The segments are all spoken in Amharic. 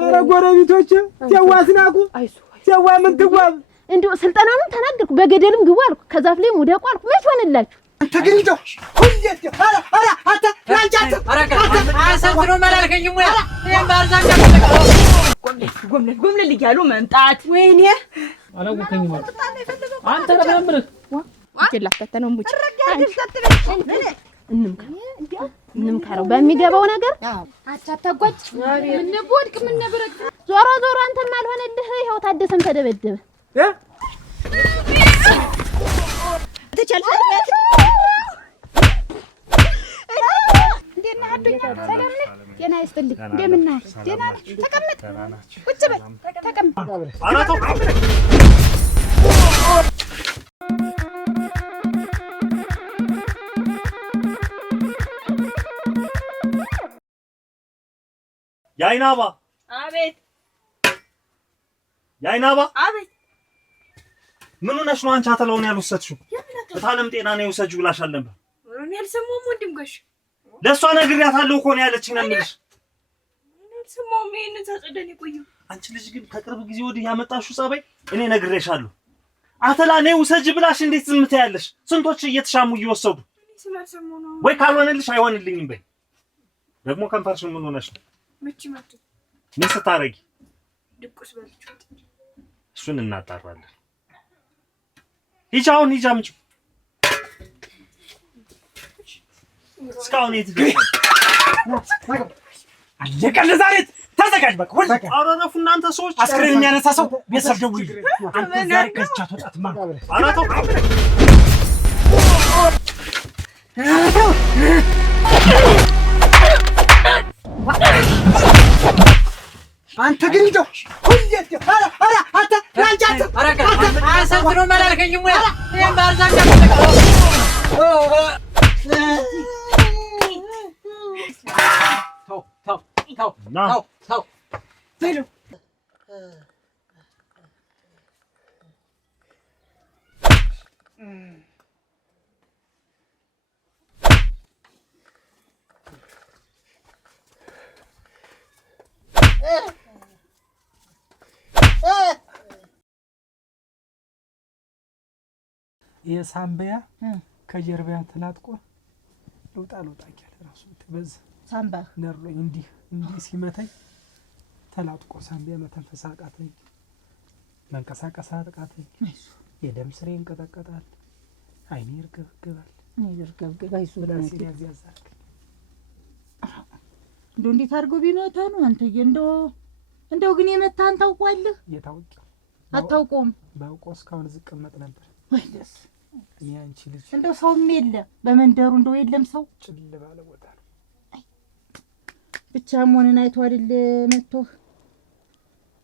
ኧረ ጎረቤቶች ሲያዋስናቁ ሲያዋ ምን ትጓዝ እንደው ስልጠናውን ተናገርኩ በገደልም ግቡ አልኩ ከዛፍ ላይ ሙደቁ አልኩ መች ሆነላችሁ አንተ ግን እንደው ሁሌት ኧረ አንተ ላንቻት አሰንትሮ ማላልከኝም ወይ ባርዛኛ ጎምለል እያሉ መምጣት ወይኔ አላውቅኝም አንተ ለምንምርህ ይላፈተነው ሙጭ እንምከረው በሚገባው ነገር አቻታጓጭ ምን ቦድቅ ምን ነብረክ ዞሮ አንተም አልሆነልህ ይሄው ታደሰም ተደበደበ ተቻልሽ እንደና አዱኛ ሰላም ነህ ጤና ይስጥልኝ እንደምን ነህ ደህና ነህ ተቀመጥ ቁጭ በል ተቀመጥ አራቶ ያይናባ አቤት ያይናባ አቤት ምን ሆነሽ ነው አንቺ አተላውን ያልወሰድሽው በታለም ጤና ነው የወሰድሽው ብላሻል ነበር ወሮን ያልሰማው ወንድም ጋሽ ለሷ ነግሬያታለሁ እኮ ነው ያለችኝ ነው የምልሽ ያልሰማው ምን ተጸደን ይቆየው አንቺ ልጅ ግን ከቅርብ ጊዜ ወዲህ ያመጣሽው ጸባይ እኔ ነግሬሻለሁ አተላ ነው ውሰጅ ብላሽ እንዴት ዝም ትያለሽ ስንቶች እየተሻሙ እየወሰዱ ስለሰማው ነው ወይ ካልሆነልሽ አይሆንልኝም በይ ደግሞ ከንፈርሽ ምን ሆነሽ ነው መቼ መጣ ምን ስታረጊ ድቁስ በልችው እሱን እናጣራለን ሂጃውን ሂጃ ምጭ እስካሁን የት ደረሰ አለቀለ ዛሬ ተዘጋጅ በቃ ሁሉ አረረፉ እናንተ ሰዎች አስክሬን የሚያነሳ ሰው ቤተሰብ ደውል አንተ ዛሬ ከስቻት ወጣት ማን አራቶ አንተ ግን እንደው ሁሌት ኧረ አንተ ላንቻት አሰንትሮ ማላልከኝም ወይ ባርዛኛ ተው በሉ የሳምበያ ከጀርባያ ተላጥቆ ለውጣ ያለ ራሱ በዝ ሳምባ ነርሎኝ እንዲህ ሲመታኝ ተላጥቆ ሳምበያ መተንፈስ አቃተኝ መንቀሳቀስ አቃተኝ የደም ስሬ እንቀጠቀጣል አይኔ ይርገብገባል ራሴን ያዛዛል እንደው እንዴት አድርጎ ቢመታ ነው አንተዬ እንደው ግን የመታን ታውቋለህ የታውቂው አታውቀውም ባውቀው እስካሁን ዝቅመጥ ነበር ወይስ ያንቺ ልጅ እንደው ሰውም የለ በመንደሩ እንደው የለም ሰው ጭል ባለ ቦታ ነው ብቻ መሆንን አይቶ አይደል መጥቶ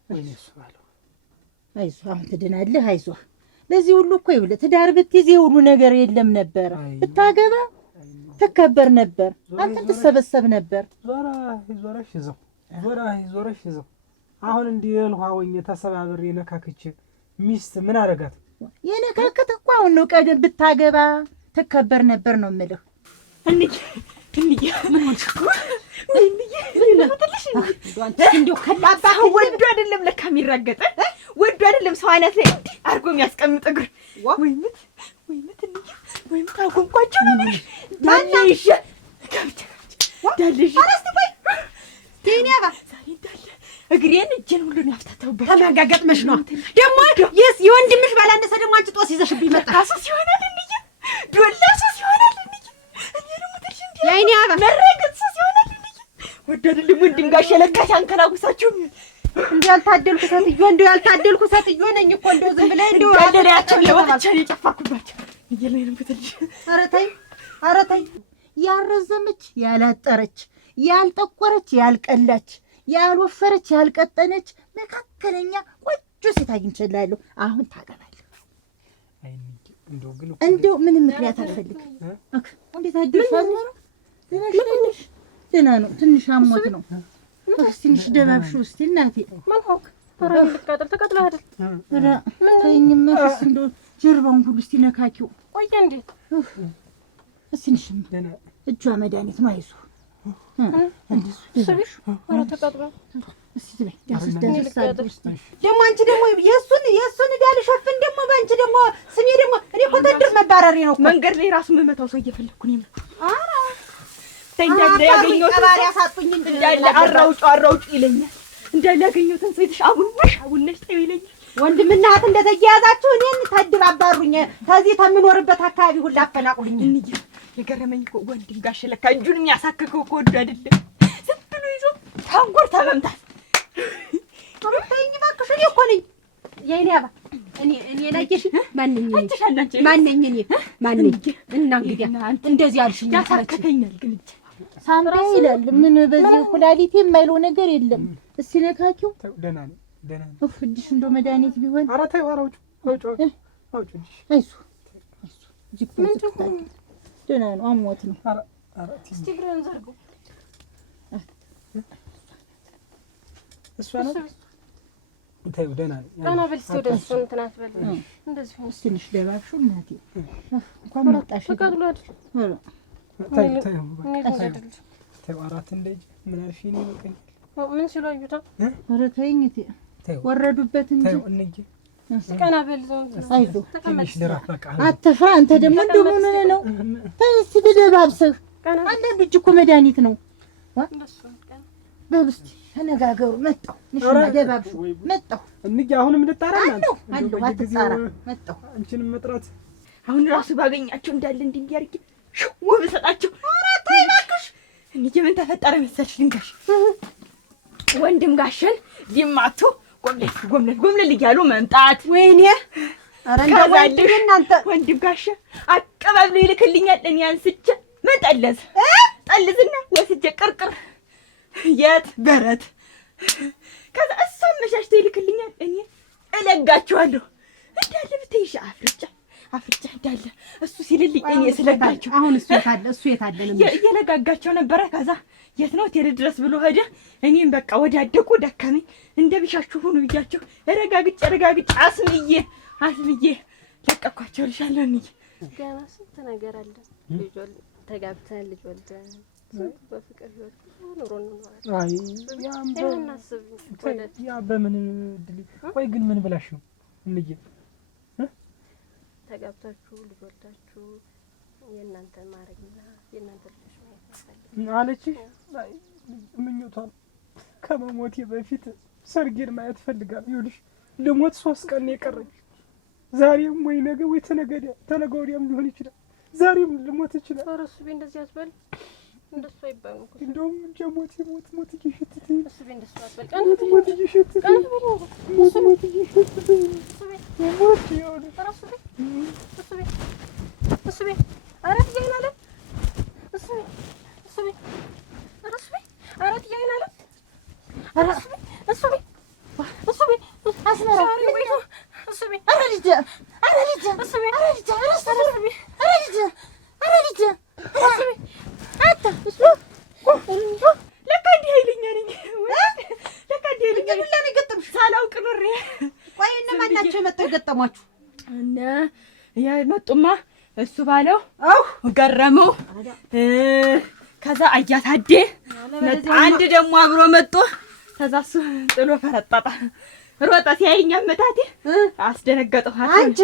ወይኔ እሱ ባለው አይዞህ አሁን ትድናለህ አይዞህ ለዚህ ሁሉ እኮ ይኸውልህ ትዳር ብትይዝ ሁሉ ነገር የለም ነበር ብታገባ ተከበር ነበር አንተ ተሰበሰብ ነበር ዞራሽ ይዘው አሁን እንዲህ ልኋወኝ ተሰባብሬ ነካክቼ ሚስት ምን አረጋት የነካከተ እኮ አሁን ነው ቀደም ብታገባ ተከበር ነበር ነው የምልህ እንዴ ምን ሆነሽ አንተ እንደው ከላባህ ወዱ አይደለም ለካ የሚራገጠ ወዱ አይደለም ሰው አይነት ላይ አርጎ የሚያስቀምጥ እግር ወይምት አጎንቋቸው ነው ዳልሽ አረስቲ ቆይ ቴኒያባ ዛሬ ዳል እግሬን እጄን ሁሉን ያፍታተውበት ተማጋገጥመሽ ነው ደግሞ የወንድምሽ ባላነሰ ደግሞ አንቺ ጦስ ይዘሽብኝ መጣ ካሱስ ይሆናል እንዴ ዶላሱስ ይሆናል እንዴ እኔ ደግሞ ትልሽ እንዴ ያይኒያባ መረገጥሱስ ይሆናል እንዴ ወዱ አይደለም ወንድም ጋር ሸለካሽ አንከላጉሳችሁ እንዴ ያልታደልኩ ሰትዮ ነኝ እኮ እንደው ዝም ብለህ እንደው ያለላችሁ ለወጣቻሪ ጨፋኩባችሁ እየለኝም ከተልሽ ኧረ ተይ ያረዘመች ያላጠረች ያልጠቆረች ያልቀላች ያልወፈረች ያልቀጠነች መካከለኛ ቆንጆ ሴት አግኝቼልሃለሁ አሁን ታገባለህ እንደው ምንም ምክንያት አልፈልግም እንዴት አደርሻለሁ ደህና ነው ትንሽ አሞት ነው ትንሽ ደባብሽው እስቲ እናቴ ማልሆክ ተራኒ ልቃጠል ተቀጥላ አይደል ምን ተይኝም መፍስ እንደው ጀርባውን ሁሉ እስቲ ነካኪው ቆይ እንዴት እስንሽም እጇ መድኃኒት ነው አይዞህ እንደሱ ሰብሽ ወራ ተቀጥላ እስቲ በይ ደግሞ አንቺ ደግሞ የእሱን ዕዳ ልሸፍን ደግሞ በአንቺ ደግሞ ስሜ ደግሞ እኔ እኮ ተድር መባረሬ ነው እኮ መንገድ ላይ ራሱ የምመታው ሰው እየፈለኩ ነው። እንዳለ ያገኘሁትን ቀባሪ ያሳጡኝ እንዳለ አራውጭ ይለኛል። እንዳለ ያገኘሁትን ሰው ይተሽ አቡነሽ ተይው ይለኛል። ወንድምና እህት እንደተያያዛችሁ እኔን ተድር አባሩኝ። ከዚህ ከምኖርበት አካባቢ ሁሉ አፈናቅሉኝ። እንዴ የገረመኝ እኮ ወንድም ጋር ለካ እጁን የሚያሳክከው እኮ ወዱ አይደለም ዝም ብሎ ይዞ ታንጎር ተመምታት። ተይኝ እባክሽ እኔ እኮ ነኝ የኔ አባ እኔ ላየሽ ማንኝ እኔ ማንኝ እና እንግዲህ እንደዚህ አልሽኝ ያሳክከኛል ግን ሳምባ ይላል ምን በዚህ ኩላሊቴ የማይለው ነገር የለም። እስቲ ነካኪው ደህና ነው እፍድሽ እንደው መድኃኒት ቢሆን ኧረ ተይው ኧረ አውጪ አይዞህ ደህና ነው አሞት ነው። እስቲ ግረን ዘርጉ እሷ ነው ተይው ደህና ነው ቀና በል እስቲ ወደ እሱ እንትን አትበል እንደዚህ ሆነ ትንሽ ደባብሹ እናቴ እንኳን መጣሽ ተቀጥሎ አይደል ተይው አራት እንደጅ ምን አልሽኝ ነው በቀኝ ምን ሲሉ አዩታ ኧረ ተይኝ እቴ ወረዱበት እንጂ እንጂ ቀና በል አይዞህ ትንሽ ልረፍ በቃ አትፍራ አንተ ደግሞ እንደው ምን ነው ተይ እስቲ ደባብሰህ አንዳንዱ እጅ እኮ መድኃኒት ነው በል እስቲ ተነጋገሩ መጣሁ ንሽና ደባብሹ መጣሁ እንጂ አሁንም ልጣራና አንዱ አትጣራ መጣሁ አንቺንም መጥራት አሁን ራሱ ባገኛቸው እንዳለ እንዲያርግ ውብ ሰጣቸው። ኧረ ተይ እባክሽ እንጂ ምን ተፈጠረ መሰልሽ ልንገርሽ ወንድም ጋሸን ሊማቱ ጎምለል እያሉ መምጣት ወይኔ ኧረ እንደው እናንተ ወንድም ጋሸ አቀባብሎ ይልክልኛል እኔ አንስቼ ጠልዝና ወስጄ ቅርቅር የት በረት ከዛ እሷም መሻሽቶ ይልክልኛል እኔ እለጋቸዋለሁ እንዳለ ብትይሽ አፍርጫ እንዳለ እሱ ሲልልኝ እኔ ስለጋቸው አሁን እሱ የታለ ነው እየለጋጋቸው ነበረ። ከዛ የት ነው ቴሌ ድረስ ብሎ ሄደ። እኔም በቃ ወዳደቁ ደከመኝ እንደ ቢሻችሁ ሁኑ ብያቸው ረጋግጬ አስምዬ ለቀኳቸው ልሻለሁ። እንጂ ገና ስንት ነገር አለ። ልጅ ተጋብተን ልጅ ወልደን በፍቅር ኑሮ ያ በምን ድል ቆይ ግን ምን ብላሽ ነው እንጂ ተጋብታችሁ ልጅ ወልዳችሁ የእናንተ ማረግና የእናንተ ልጅ አለች ምኞቷን ከመሞቴ በፊት ሰርጌን ማየት ፈልጋለሁ። ይኸውልሽ ልሞት 3 ቀን ነው የቀረኝ። ዛሬም ወይ ነገ ወይ ተነገ ወዲያም ሊሆን ይችላል። ዛሬም ልሞት ይችላል። ኧረ እሱ እንደዚህ አትበል። እንደሱ አይባልም እኮ እንደውም ሞት እየሸተተ እሱ እንደሱ አትበል። ሞት እየሸተተ ሞት እየሸተተ ሞት ይሆን እሱ ኧረ ትያይናለ እሱ ኧረ ትያይናለ ኧረ እሱ አስመራ ኧረ ልጅ አታ እሱ ለካ እንዲህ ኃይለኛ ነኝ። ለካ እንዲህ ኃይለኛ ነኝ። ለምን ገጠምሽ ሳላውቅ ኖሬ። ቆይ እነማን ናቸው የመጣው የገጠሟችሁ? እና የመጡማ እሱ ባለው ገረመው። ከዛ አያታዴ አንድ ደግሞ አብሮ መጥቶ ከዛ እሱ ጥሎ ፈረጠጣ ሮጠ። ሲያየኝ አመታቴ አስደነገጠው። አንቺ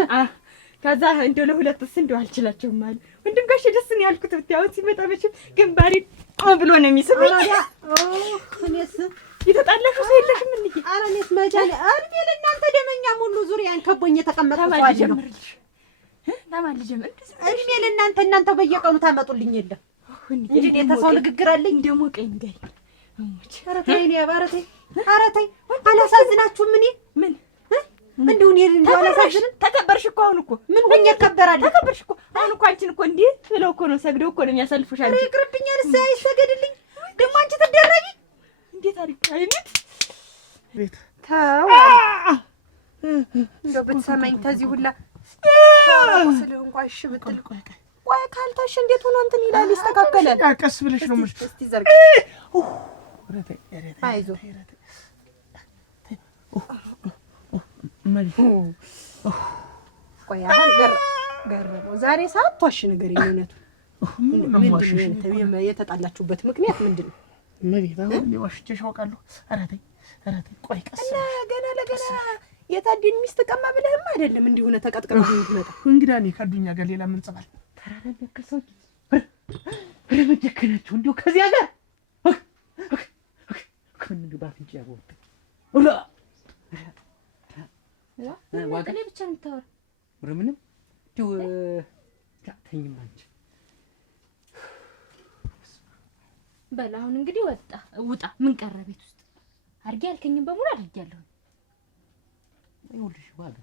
ከዛ እንደው ለሁለትስ እንደው አልችላቸውም አለ ወንድም ጋሽ ደስ ነው ያልኩት። ብታው ሲመጣ መቼም ግንባሬ ብሎ ነው የሚስበኝ። እኔስ የተጣላሹ ሰው የለሽም እንዴ? ኧረ እኔስ መጃኔ እድሜ ለእናንተ ደመኛ ሙሉ ዙሪያን ከቦኝ የተቀመጠው ሰው አይደል ነው። ለማን ልጀምር? እድሜ ለእናንተ በየቀኑ ታመጡልኝ የለ እንዴ? የተሰው ንግግር አለኝ እንደሞቀኝ እንዴ? ኧረ ተይ ነው ያባረተይ። ኧረ ተይ አላሳዝናችሁም? እኔ ምን እንደው እኔ እንደው አላሳዝንም? ተከበርሽ እኮ አሁን እኮ ምን ሆኜ እከበራለሁ? ተከበርሽ እኮ አሁን እኮ አንቺን እኮ እንዴ ብለው እኮ ነው ሰግደው እኮ ነው የሚያሳልፉሽ። አንቺ ኧረ ይቅርብኛል። እሰይ ይሰገድልኝ ደግሞ አንቺ ትደረቢ እንዴት አድርጊ አይነት ቤት ተው እንደው ብትሰማኝ ተዚህ ሁላ ስለህ እንኳን እሺ ብትል ቆይ ካልታሽ እንዴት ሆኖ እንትን ይላል ይስተካከላል። ቀስ ብለሽ ነው ምሽ እስቲ ዘርግ አይዞህ ቆይ አሁን ገረመው ዛሬ ሰዓት ቷሽ ነገር የእውነቱ ምንድነው የተጣላችሁበት ምክንያት ምንድነው? መቤት አሁን ዋሽቼሽ አውቃለሁ። ኧረ ተይ ቆይ ቀስ እና ገና ለገና የታዲን ሚስት ቀማ ብለህም አይደለም እንዲሁ ነው ተቀጥቀመው የምትመጣ። እንግዲህ እኔ ከዱኛ ጋር ሌላ ምን ጽባል ተራራ ለከሰው ረመጀከናቸው እንዲሁ ከዚያ ጋር ከምን ግባት እንጂ ያወጣ ወላ ዋጋ ላይ ብቻ ነው የምታወራው። ምንም እንዲሁ ታተኝም አንቺ በል አሁን እንግዲህ ውጣ። ምን ቀረ ቤት ውስጥ አድርጌ ያልከኝን በሙሉ አድርጌያለሁ። ይኸውልሽ ዋጋ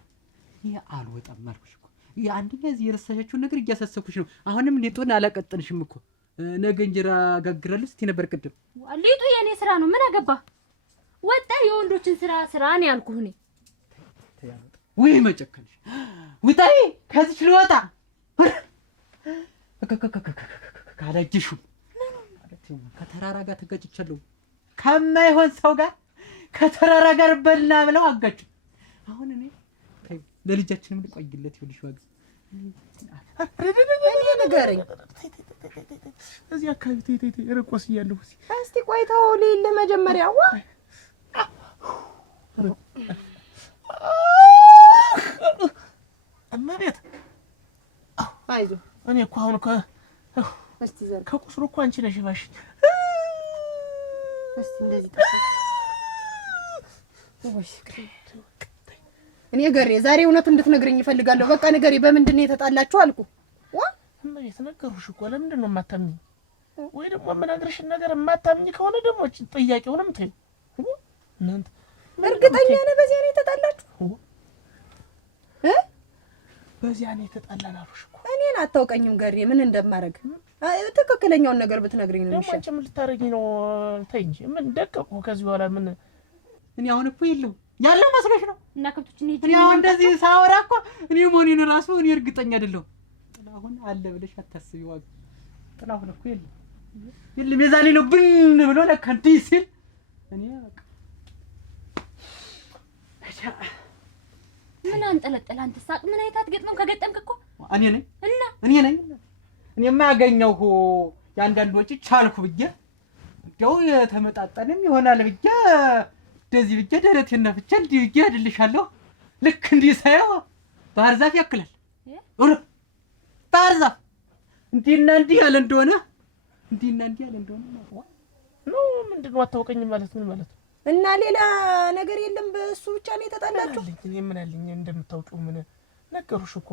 ይሄ አልወጣም አልኩሽ እኮ አንደኛ እዚህ የረሳሻችሁን ነገር እያሳሰብኩሽ ነው። አሁንም ሊጡን አላቀጥንሽም እኮ ነገ እንጀራ ጋግራለሁ ስትይ ነበር ቅድም። ሊጡ የኔ ስራ ነው ምን አገባ? ወጣ የወንዶችን ስራ ነው ያልኩህ እኔ። ወይ መጨከንሽ ውጣይ ከዚህ ልወጣ ካላጅሽም ከተራራ ጋር ተጋጭቻለሁ። ከማይሆን ሰው ጋር ከተራራ ጋር በልና ብለው አጋጭ። አሁን እኔ ለልጃችንም ልቆይለት ይልሽ ዋጋ እኔ ንገረኝ እዚህ አካባቢ ርቆስ እያለሁ እስቲ ቆይተው ሌለ መጀመሪያው እመቤት አይዞህ እኔ እኮ አሁን እስቲ ዘር ከቁስሩ እኮ አንቺ ነሽ ባሽ እስቲ እንደዚህ እኔ ገሬ ዛሬ እውነት እንድትነግረኝ እፈልጋለሁ። በቃ ንገሪ፣ በምንድን ነው የተጣላችሁ አልኩ። እመቤት ነገርኩሽ እኮ ለምንድን ነው የማታምኚ? ወይ ደግሞ የምነግርሽን ነገር የማታምኚ ከሆነ ደግሞ ጥያቄውንም ተይው። እናንተ እርግጠኛ ነህ በዚያ ነው የተጣላችሁ? በዚያ ነው የተጣላን አሉሽ እኮ። እኔን አታውቀኝም ገሬ፣ ምን እንደማደርግ ትክክለኛውን ነገር ብትነግረኝ ነው የሚሻለው። አንቺ ምን ልታረጊ ነው? ተይ እንጂ ምን ደቀቁ። ከዚህ በኋላ ምን እኔ አሁን እኮ የለው ያለው መስሎሽ ነው? እና ከብቶችን እኔ አሁን እንደዚህ ሳወራ እኮ እኔ ሞኔን ራሱ እኔ እርግጠኛ አይደለሁ። ጥላሁን አለ ብለሽ አታስቢ ዋጋ። ጥላሁን እኮ የለም የዛኔ ነው ብን ብሎ ለካ እንዲህ ሲል እኔ በቃ ምን አንጠለጠለ አንተ ሳቅ ምን አይታት ገጥመም ከገጠምክ እኮ እኔ ነኝ እኔማ ያገኘሁ ያንዳንድ ወጪ ቻልኩ ብዬ እንደው የተመጣጠንም ይሆናል ብዬ እንደዚህ ብዬ ደረቴን ነፍቼ እንዲህ ብዬ አይደልሻለሁ። ልክ እንዲህ ሳይው ባህር ዛፍ ያክላል ባህር ዛፍ እንዲህና እንዲህ ያለ እንደሆነ ነው። ምንድን ነው አታውቀኝም ማለት ምን ማለት ነው? እና ሌላ ነገር የለም በእሱ ብቻ ነው የተጣላችሁ? እኔ ምን አለኝ እንደምታውቂው ምን ነገሩሽ እኮ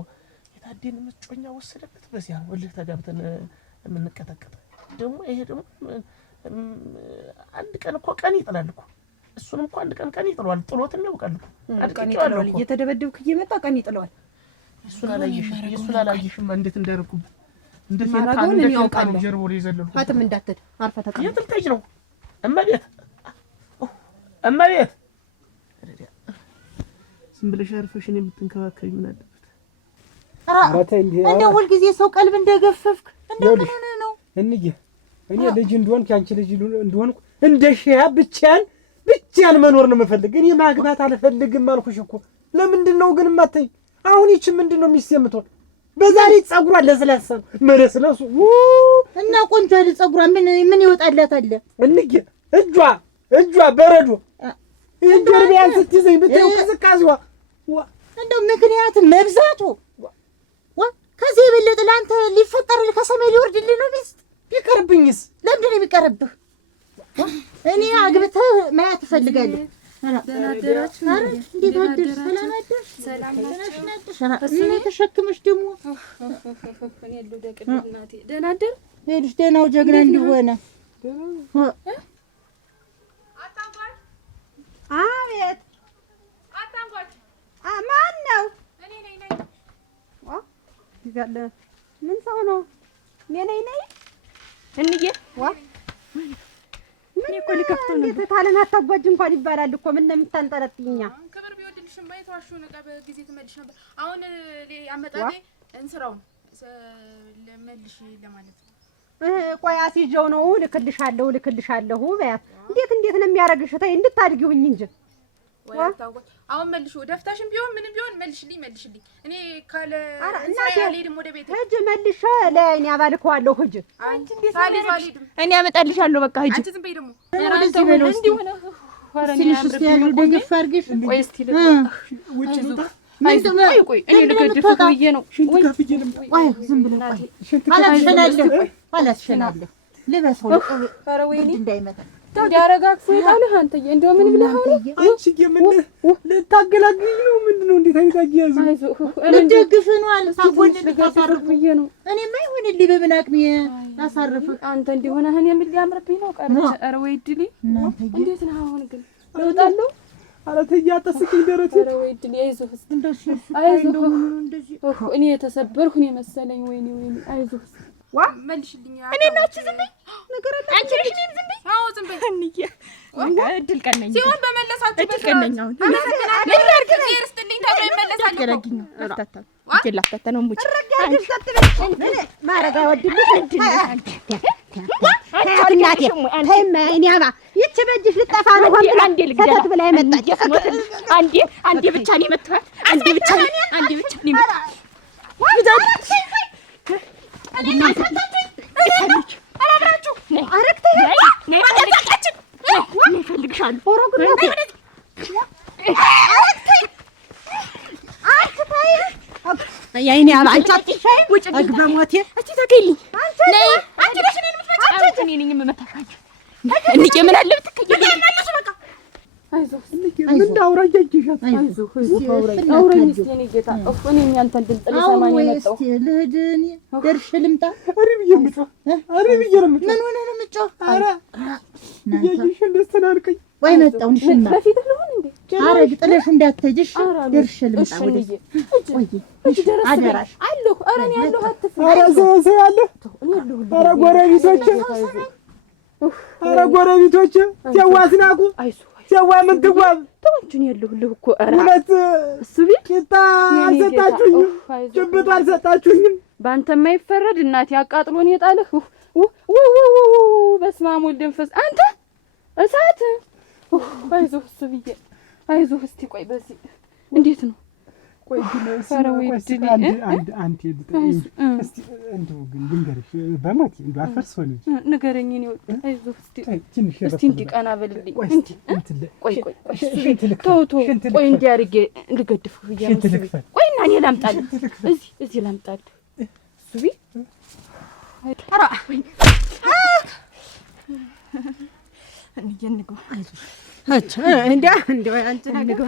የታዴን ምጮኛ ወሰደበት። በዚያ ነው እልህ ተጋብተን የምንቀጠቀጥ። ደግሞ ይሄ ደግሞ አንድ ቀን እኮ ቀን ይጥላል እኮ እሱንም እኮ አንድ ቀን ይጥለዋል። ጥሎትም ያውቃል እኮ አንድ ቀን ይጥለዋል። እየተደበደብክ እየመጣ ቀን ይጥለዋል። እሱን አላየሽም እንዴት እንዳደረኩበት እንዴት የናገውን እኔ ያውቃለሁ። ጀርቦ ላይ ዘለሉ አትም እንዳትል አርፈህ ተቀመጥ። የት ልትሄጂ ነው እመቤት? ዝም ብለሽ አርፈሽ እኔን የምትንከባከቢ ምን አለበት? እንደው ሁልጊዜ ሰው ቀልብ እንደገፈፍክ እንደምን ነው? እኔ ልጅ እንደሆንኩ ያንቺ ልጅ እንደሆንኩ እንደ ሺያ ብቻዬን መኖር ነው የምፈልግ። እኔ ማግባት አልፈልግም አልኩሽ እኮ። ለምንድን ነው ግን የማትይኝ? አሁን ይቺ ምንድን ነው ሚስት የምትሆን? በዛሬ ጸጉሯ ለስላሳ መለስለሱ እና ቆንጆ አይደል ጸጉሯ? ምን ይወጣላታል? እንዴ እጇ በረዶ እንጀርቢያን ስትይዘኝ ብታዪው ቅዝቃዜዋ እንደው ምክንያት መብዛቱ ከዚህ የበለጠ ለአንተ ሊፈጠርልህ ከሰማይ ሊወርድልህ ነው ሚስት። ቢቀርብኝስ? ለምንድን ነው የሚቀርብህ? እኔ አግብተህ ማየት እፈልጋለሁ። ደህና አደራችሁ? እንዴት አደርሽ? ሰላም አደርሽ? ሰላም ናችሁ? እኔ ተሸክመሽ ደግሞ እኔ ልደቅልህ እናቴ። ደህና አደር ሄድሽ? ደህናው ጀግና እንዲሆነ አቤት አታንጓች። ማን ነው? እኔ ነኝ። ይጋለ ምን ሰው ነው? እኔ ነኝ እንዬ ምን እኮ ሊከፍተው ነው። እንዴት ታለን አታጓጅ እንኳን ይባላል እኮ። ምን እንደምታንጠለጥኛ ክብር ቢወድልሽም ባይተዋሽው ነቃ በጊዜ ትመልሽ ነበር። አሁን አመጣጤ እንስራውን ለመልሽ ለማለት ነው። ቆይ አስይዤው ነው። ልክልሻለሁ በያት። እንዴት ነው የሚያረግሽ? ተይ እንድታድጊውኝ እንጂ ወይ ታውቁት። አሁን መልሽ ደፍታሽም ቢሆን ምንም ቢሆን መልሽልኝ። እኔ ካለ እናቴ አልሄድም ወደ ቤት። ሂጂ መልሽ። ለእኔ አባልከዋለሁ። ሂጂ አንቺ እንዴት አልሄድም? እኔ አመጣልሻለሁ። በቃ ሂጂ። አንቺ ዝም በይ ደግሞ እንዲሁ ነው። ትንሽ እስቲ ያለው ደግፍ አድርጊሽ። ቆይ እስቲ ውጭ ልውጣ። ቆይ እኔ ልገድፍ ብዬ ነው። ሽንት ከፍዬ ልምጣ። ቆይ ዝም ብለህ ቆይ አላስሸናለሁ ልበሰው ኧረ ወይኔ እንዳይመጣ እንዲያረጋግፉ ይጣልህ አንተዬ። እንደው ምን ብለህ ነው አንቺ ምን ልታገላግኝ ነው? ምንድነው? እንዴት አይነት አያያዝ? አይዞህ ልደግፍ ነው አልታጎን ልታሳርፍ ብዬ ነው። እኔማ ይሁንልኝ በምን አቅሜ ላሳርፍ አንተ እንዲሆነ እኔ ምን ሊያምርብኝ ነው? ቀረች። ኧረ ወይ ድሊ እንዴት ነው አሁን ግን እወጣለሁ? ኧረ ተይ አታስቂኝ ደረቴ። ኧረ ወይ ድሊ አይዞህ አይዞህ። እኔ የተሰበርኩ ነው መሰለኝ። ወይኔ አይዞህ መልሽልኝ። እኔ ናች ዝም በይ ነገር አለ። አንቺ ነሽ እኔም ዝም በይ። አዎ ዝም በይ እንዬ እድል ቀነኝ ሲሆን በመለሳችሁ እድል ቀነኝ። አሁን ምን ላድርግ ይርስትልኝ ተብሎ ይመለሳል። ገረግኝ አፍታታ ይላፍታታ ነው ሙጭ ምን ማረጋ ወድልሽ እድል አንቺ እናቴ ተይማ እኔ አባ ይቺ በእጅሽ ልጠፋ ነው። ሆን ብላ ሰተት ብላ የመጣች አንዴ ብቻ ነው የመጣው። አንዴ ብቻ ነው የመጣው። የእኔ አባ አንቺ አትሻይ ውጭ በሞቴ እስቲ ተከይልኝ። ነይ አንቺ ነሽ እኔን የምትመጪው። አንቺ እኔ ነኝ የምመታሽ። እንዴ ምን አለ ብትከይልኝ። አይዞህ ምን ዳውራ ጀጅሻት። አይዞህ አውራኝ እስቲ እኔ ጌታ እኔ ያንተን ድምፅ ልሰማ ነው የመጣው። እስቲ ልሂድን ደርሼ ልምጣ። አሪ ብዬ የምጮህ አሪ ብዬ ነው የምጮህ። ምን ሆነ ነው የምጮህ? ኧረ ጀጅሽ እንደስተናንቀኝ ወይ መጣው ንሽማ በፊት ነው እንዴ? ኧረ ጥለሽ እንዳትሄጂሽ ደርሼ ልምጣ። ወደ እሺ አደራሽ አለሁ። ኧረ እኔ አለሁ አትፍሪ። ኧረ ሰው አለ። ኧረ ጎረቤቶቼ ኧረ ጎረቤቶቼ ሲያዋስናቁ ሲያዋ ምን ትጓዝ ተወንቹን ያለሁልህ እኮ ኧረ ሁለት እሱ ቢል ቂጣ አልሰጣችሁኝም፣ ጭብጥ አልሰጣችሁኝም። በአንተ የማይፈረድ እናቴ አቃጥሎን የጣልህ በስመ አብ ወልድ መንፈስ አንተ እሳት። አይዞህ እሱ ብዬ አይዞህ። እስቲ ቆይ በዚህ እንዴት ነው? ቆይ ግን አንተ እስቲ እንደው ግን ልንገርሽ በሞቴ እንደው አፈርሶ ልጅ ንገረኝ። እኔ አይዞህ እስቲ ትንሽ እስቲ እንዲቀና በልልኝ። እንዴ ቆይ ቆይ እንዲህ አድርጌ ልገድፍህ ብዬሽ ቆይ እና እኔ ላምጣልህ። እዚህ ላምጣልህ። እሱ ቢ ኧረ እንግባ እንደው አንቺ ነገር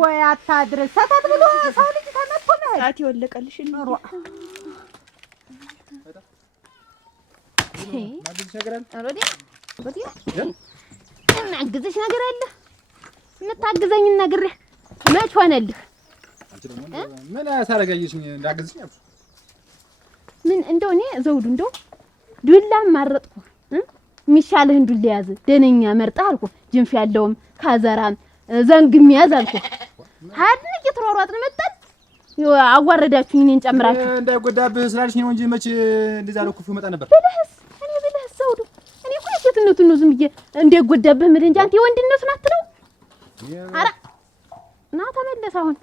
ወይ አታድርስ። ሰተት ብሎ ሰው ልጅ ተመጥቶ ነው ሰዓት ይወለቀልሽ እንዴ? እናግዝሽ ነገር አለ። የምታግዘኝ ነገር መች ሆነልህ? ምን አሳረጋየሽኝ እንዳግዝሽ? ምን እንደው እኔ ዘውዱ እንደው ዱላ ማረጥኩ። የሚሻልህን ዱላ ያዝ። ደነኛ መርጠህ አልኩ። ጅንፍ ያለውም ካዘራም ዘንግም ያዝ አልኩ። ሀድን እየተሯሯጥን መጣን። አዋረዳችሁኝ እኔን ጨምራችሁ። እንዳይጎዳብህ ስላልሽ ነው እንጂ መች እንደዛ ነው ክፉ መጣ ነበር። ብለህስ ዘውዱ እኔ እኮ የሴትነቱን ነው ዝም ብዬ እንዳይጎዳብህ የምልህ እንጂ አንተ የወንድነቱን አትለው። ኧረ ና ተመለስ። አሁን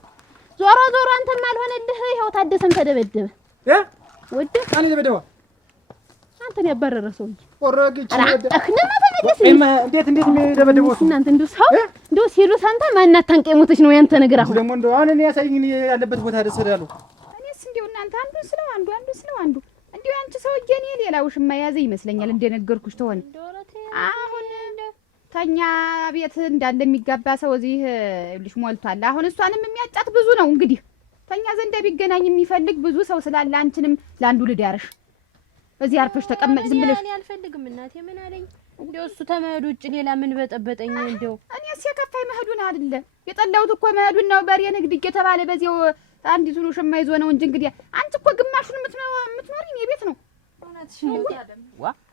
ዞሮ ዞሮ አንተም አልሆነልህ። ይኸው ታደሰም ተደበደበ። ወደ አኔ ደበደባ አንተን ያባረረ ሰውዬ ወረግጭ አክነማ ተመለስ። እንዴት የሚደበደበው እናንተ እንደው ሰው እንደው ሲሉ ሳንታ ማናት ታንቀ ሞተች ነው ያንተ ነገር። አሁን ደግሞ እንደው አሁን እኔ ያሳይኝ ያለበት ቦታ ደስ እላለሁ። እኔስ እንደው እናንተ አንዱ ስለው አንዱ እንደው አንቺ ሰውዬ እኔ ሌላው ሽማ ያዘ ይመስለኛል እንደነገርኩሽ ተሆነ አሁን ተኛ ቤት እንዳለ የሚጋባ ሰው እዚህ ልጅ ሞልቷል። አሁን እሷንም የሚያጫት ብዙ ነው። እንግዲህ ተኛ ዘንድ ቢገናኝ የሚፈልግ ብዙ ሰው ስላለ አንቺንም ለአንዱ ልዳርሽ እዚህ አርፈሽ ተቀመጭ ዝም ብለሽ። እኔ አልፈልግም እናቴ ምን አለኝ እንደው እሱ ተመሄዱ ውጭ ሌላ ምን በጠበጠኝ። እንደው እኔስ የከፋይ መሄዱን አይደለ የጠላሁት እኮ መሄዱን ነው። በሬ ንግድ እየተባለ በዚያው አንዲቱን ሽማ ይዞ ነው እንጂ እንግዲህ አንቺ እኮ ግማሹን የምትኖሪ እኔ ቤት ነው።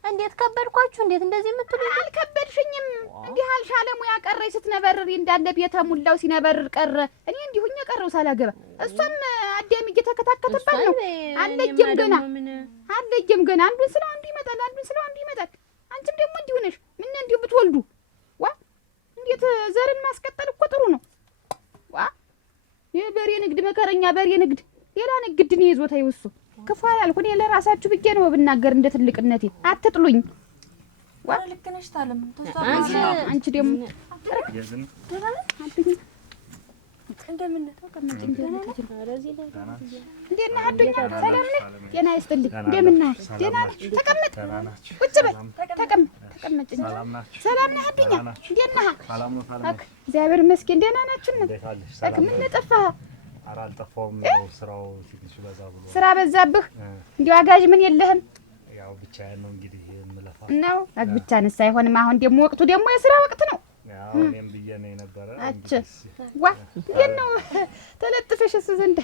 እንዴት ከበድኳችሁ? እንዴት እንደዚህ የምትሉኝ? አልከበድሽኝም። እንዲህ አልሻለሙ ያቀረኝ ስትነበርር እንዳለ ቤተ ሙላው ሲነበርር ቀረ። እኔ እንዲሁኝ ቀረው ሳላገባ እሷም አዳም እየተከታከተባት ነው። አለየም ገና አንዱን ስለው አንዱ ይመጣል፣ አንዱን ስለው አንዱ ይመጣል። አንቺም ደግሞ እንዲሁ ነሽ። ምን እንዲሁ ብትወልዱ እንዴት ዘርን ማስቀጠል እኮ ጥሩ ነው። የበሬ ንግድ መከረኛ በሬ ንግድ ሌላ ንግድ ነው ይዞታ ይወሱ ክፉ አላልኩ። እኔ ለራሳችሁ ብዬ ነው ብናገር እንደ ትልቅነቴ አትጥሉኝ። ልክ ነሽ ታለም። አንቺ ደግሞ የዝን እንደምን ተቀመጭ እንደምን እንዴት ነህ አዱኛ? ሰላም ነህ? ጤና ይስጥልኝ። እንደምን ነህ? ደህና ነህ? ተቀመጥ፣ ቁጭ በል፣ ተቀመጥ። ሰላም ነህ አዱኛ? እንዴት ነህ? እግዚአብሔር ይመስገን። ደህና ናችሁ? ምን ጠፋህ? ኧረ አልጠፋሁም። ስራው ትንሽ በዛ ብሎ ስራ በዛብህ? እንዲያው አጋዥ ምን የለህም? ያው ብቻዬን ነው እንግዲህ የምለፋው ነው። ብቻህንስ አይሆንም። አሁን ደግሞ ወቅቱ ደግሞ የስራ ወቅት ነው። ያው እኔም ብዬ ነው የነበረ ዋ እንዴት ነው ተለጥፈሽስ? ዘንድ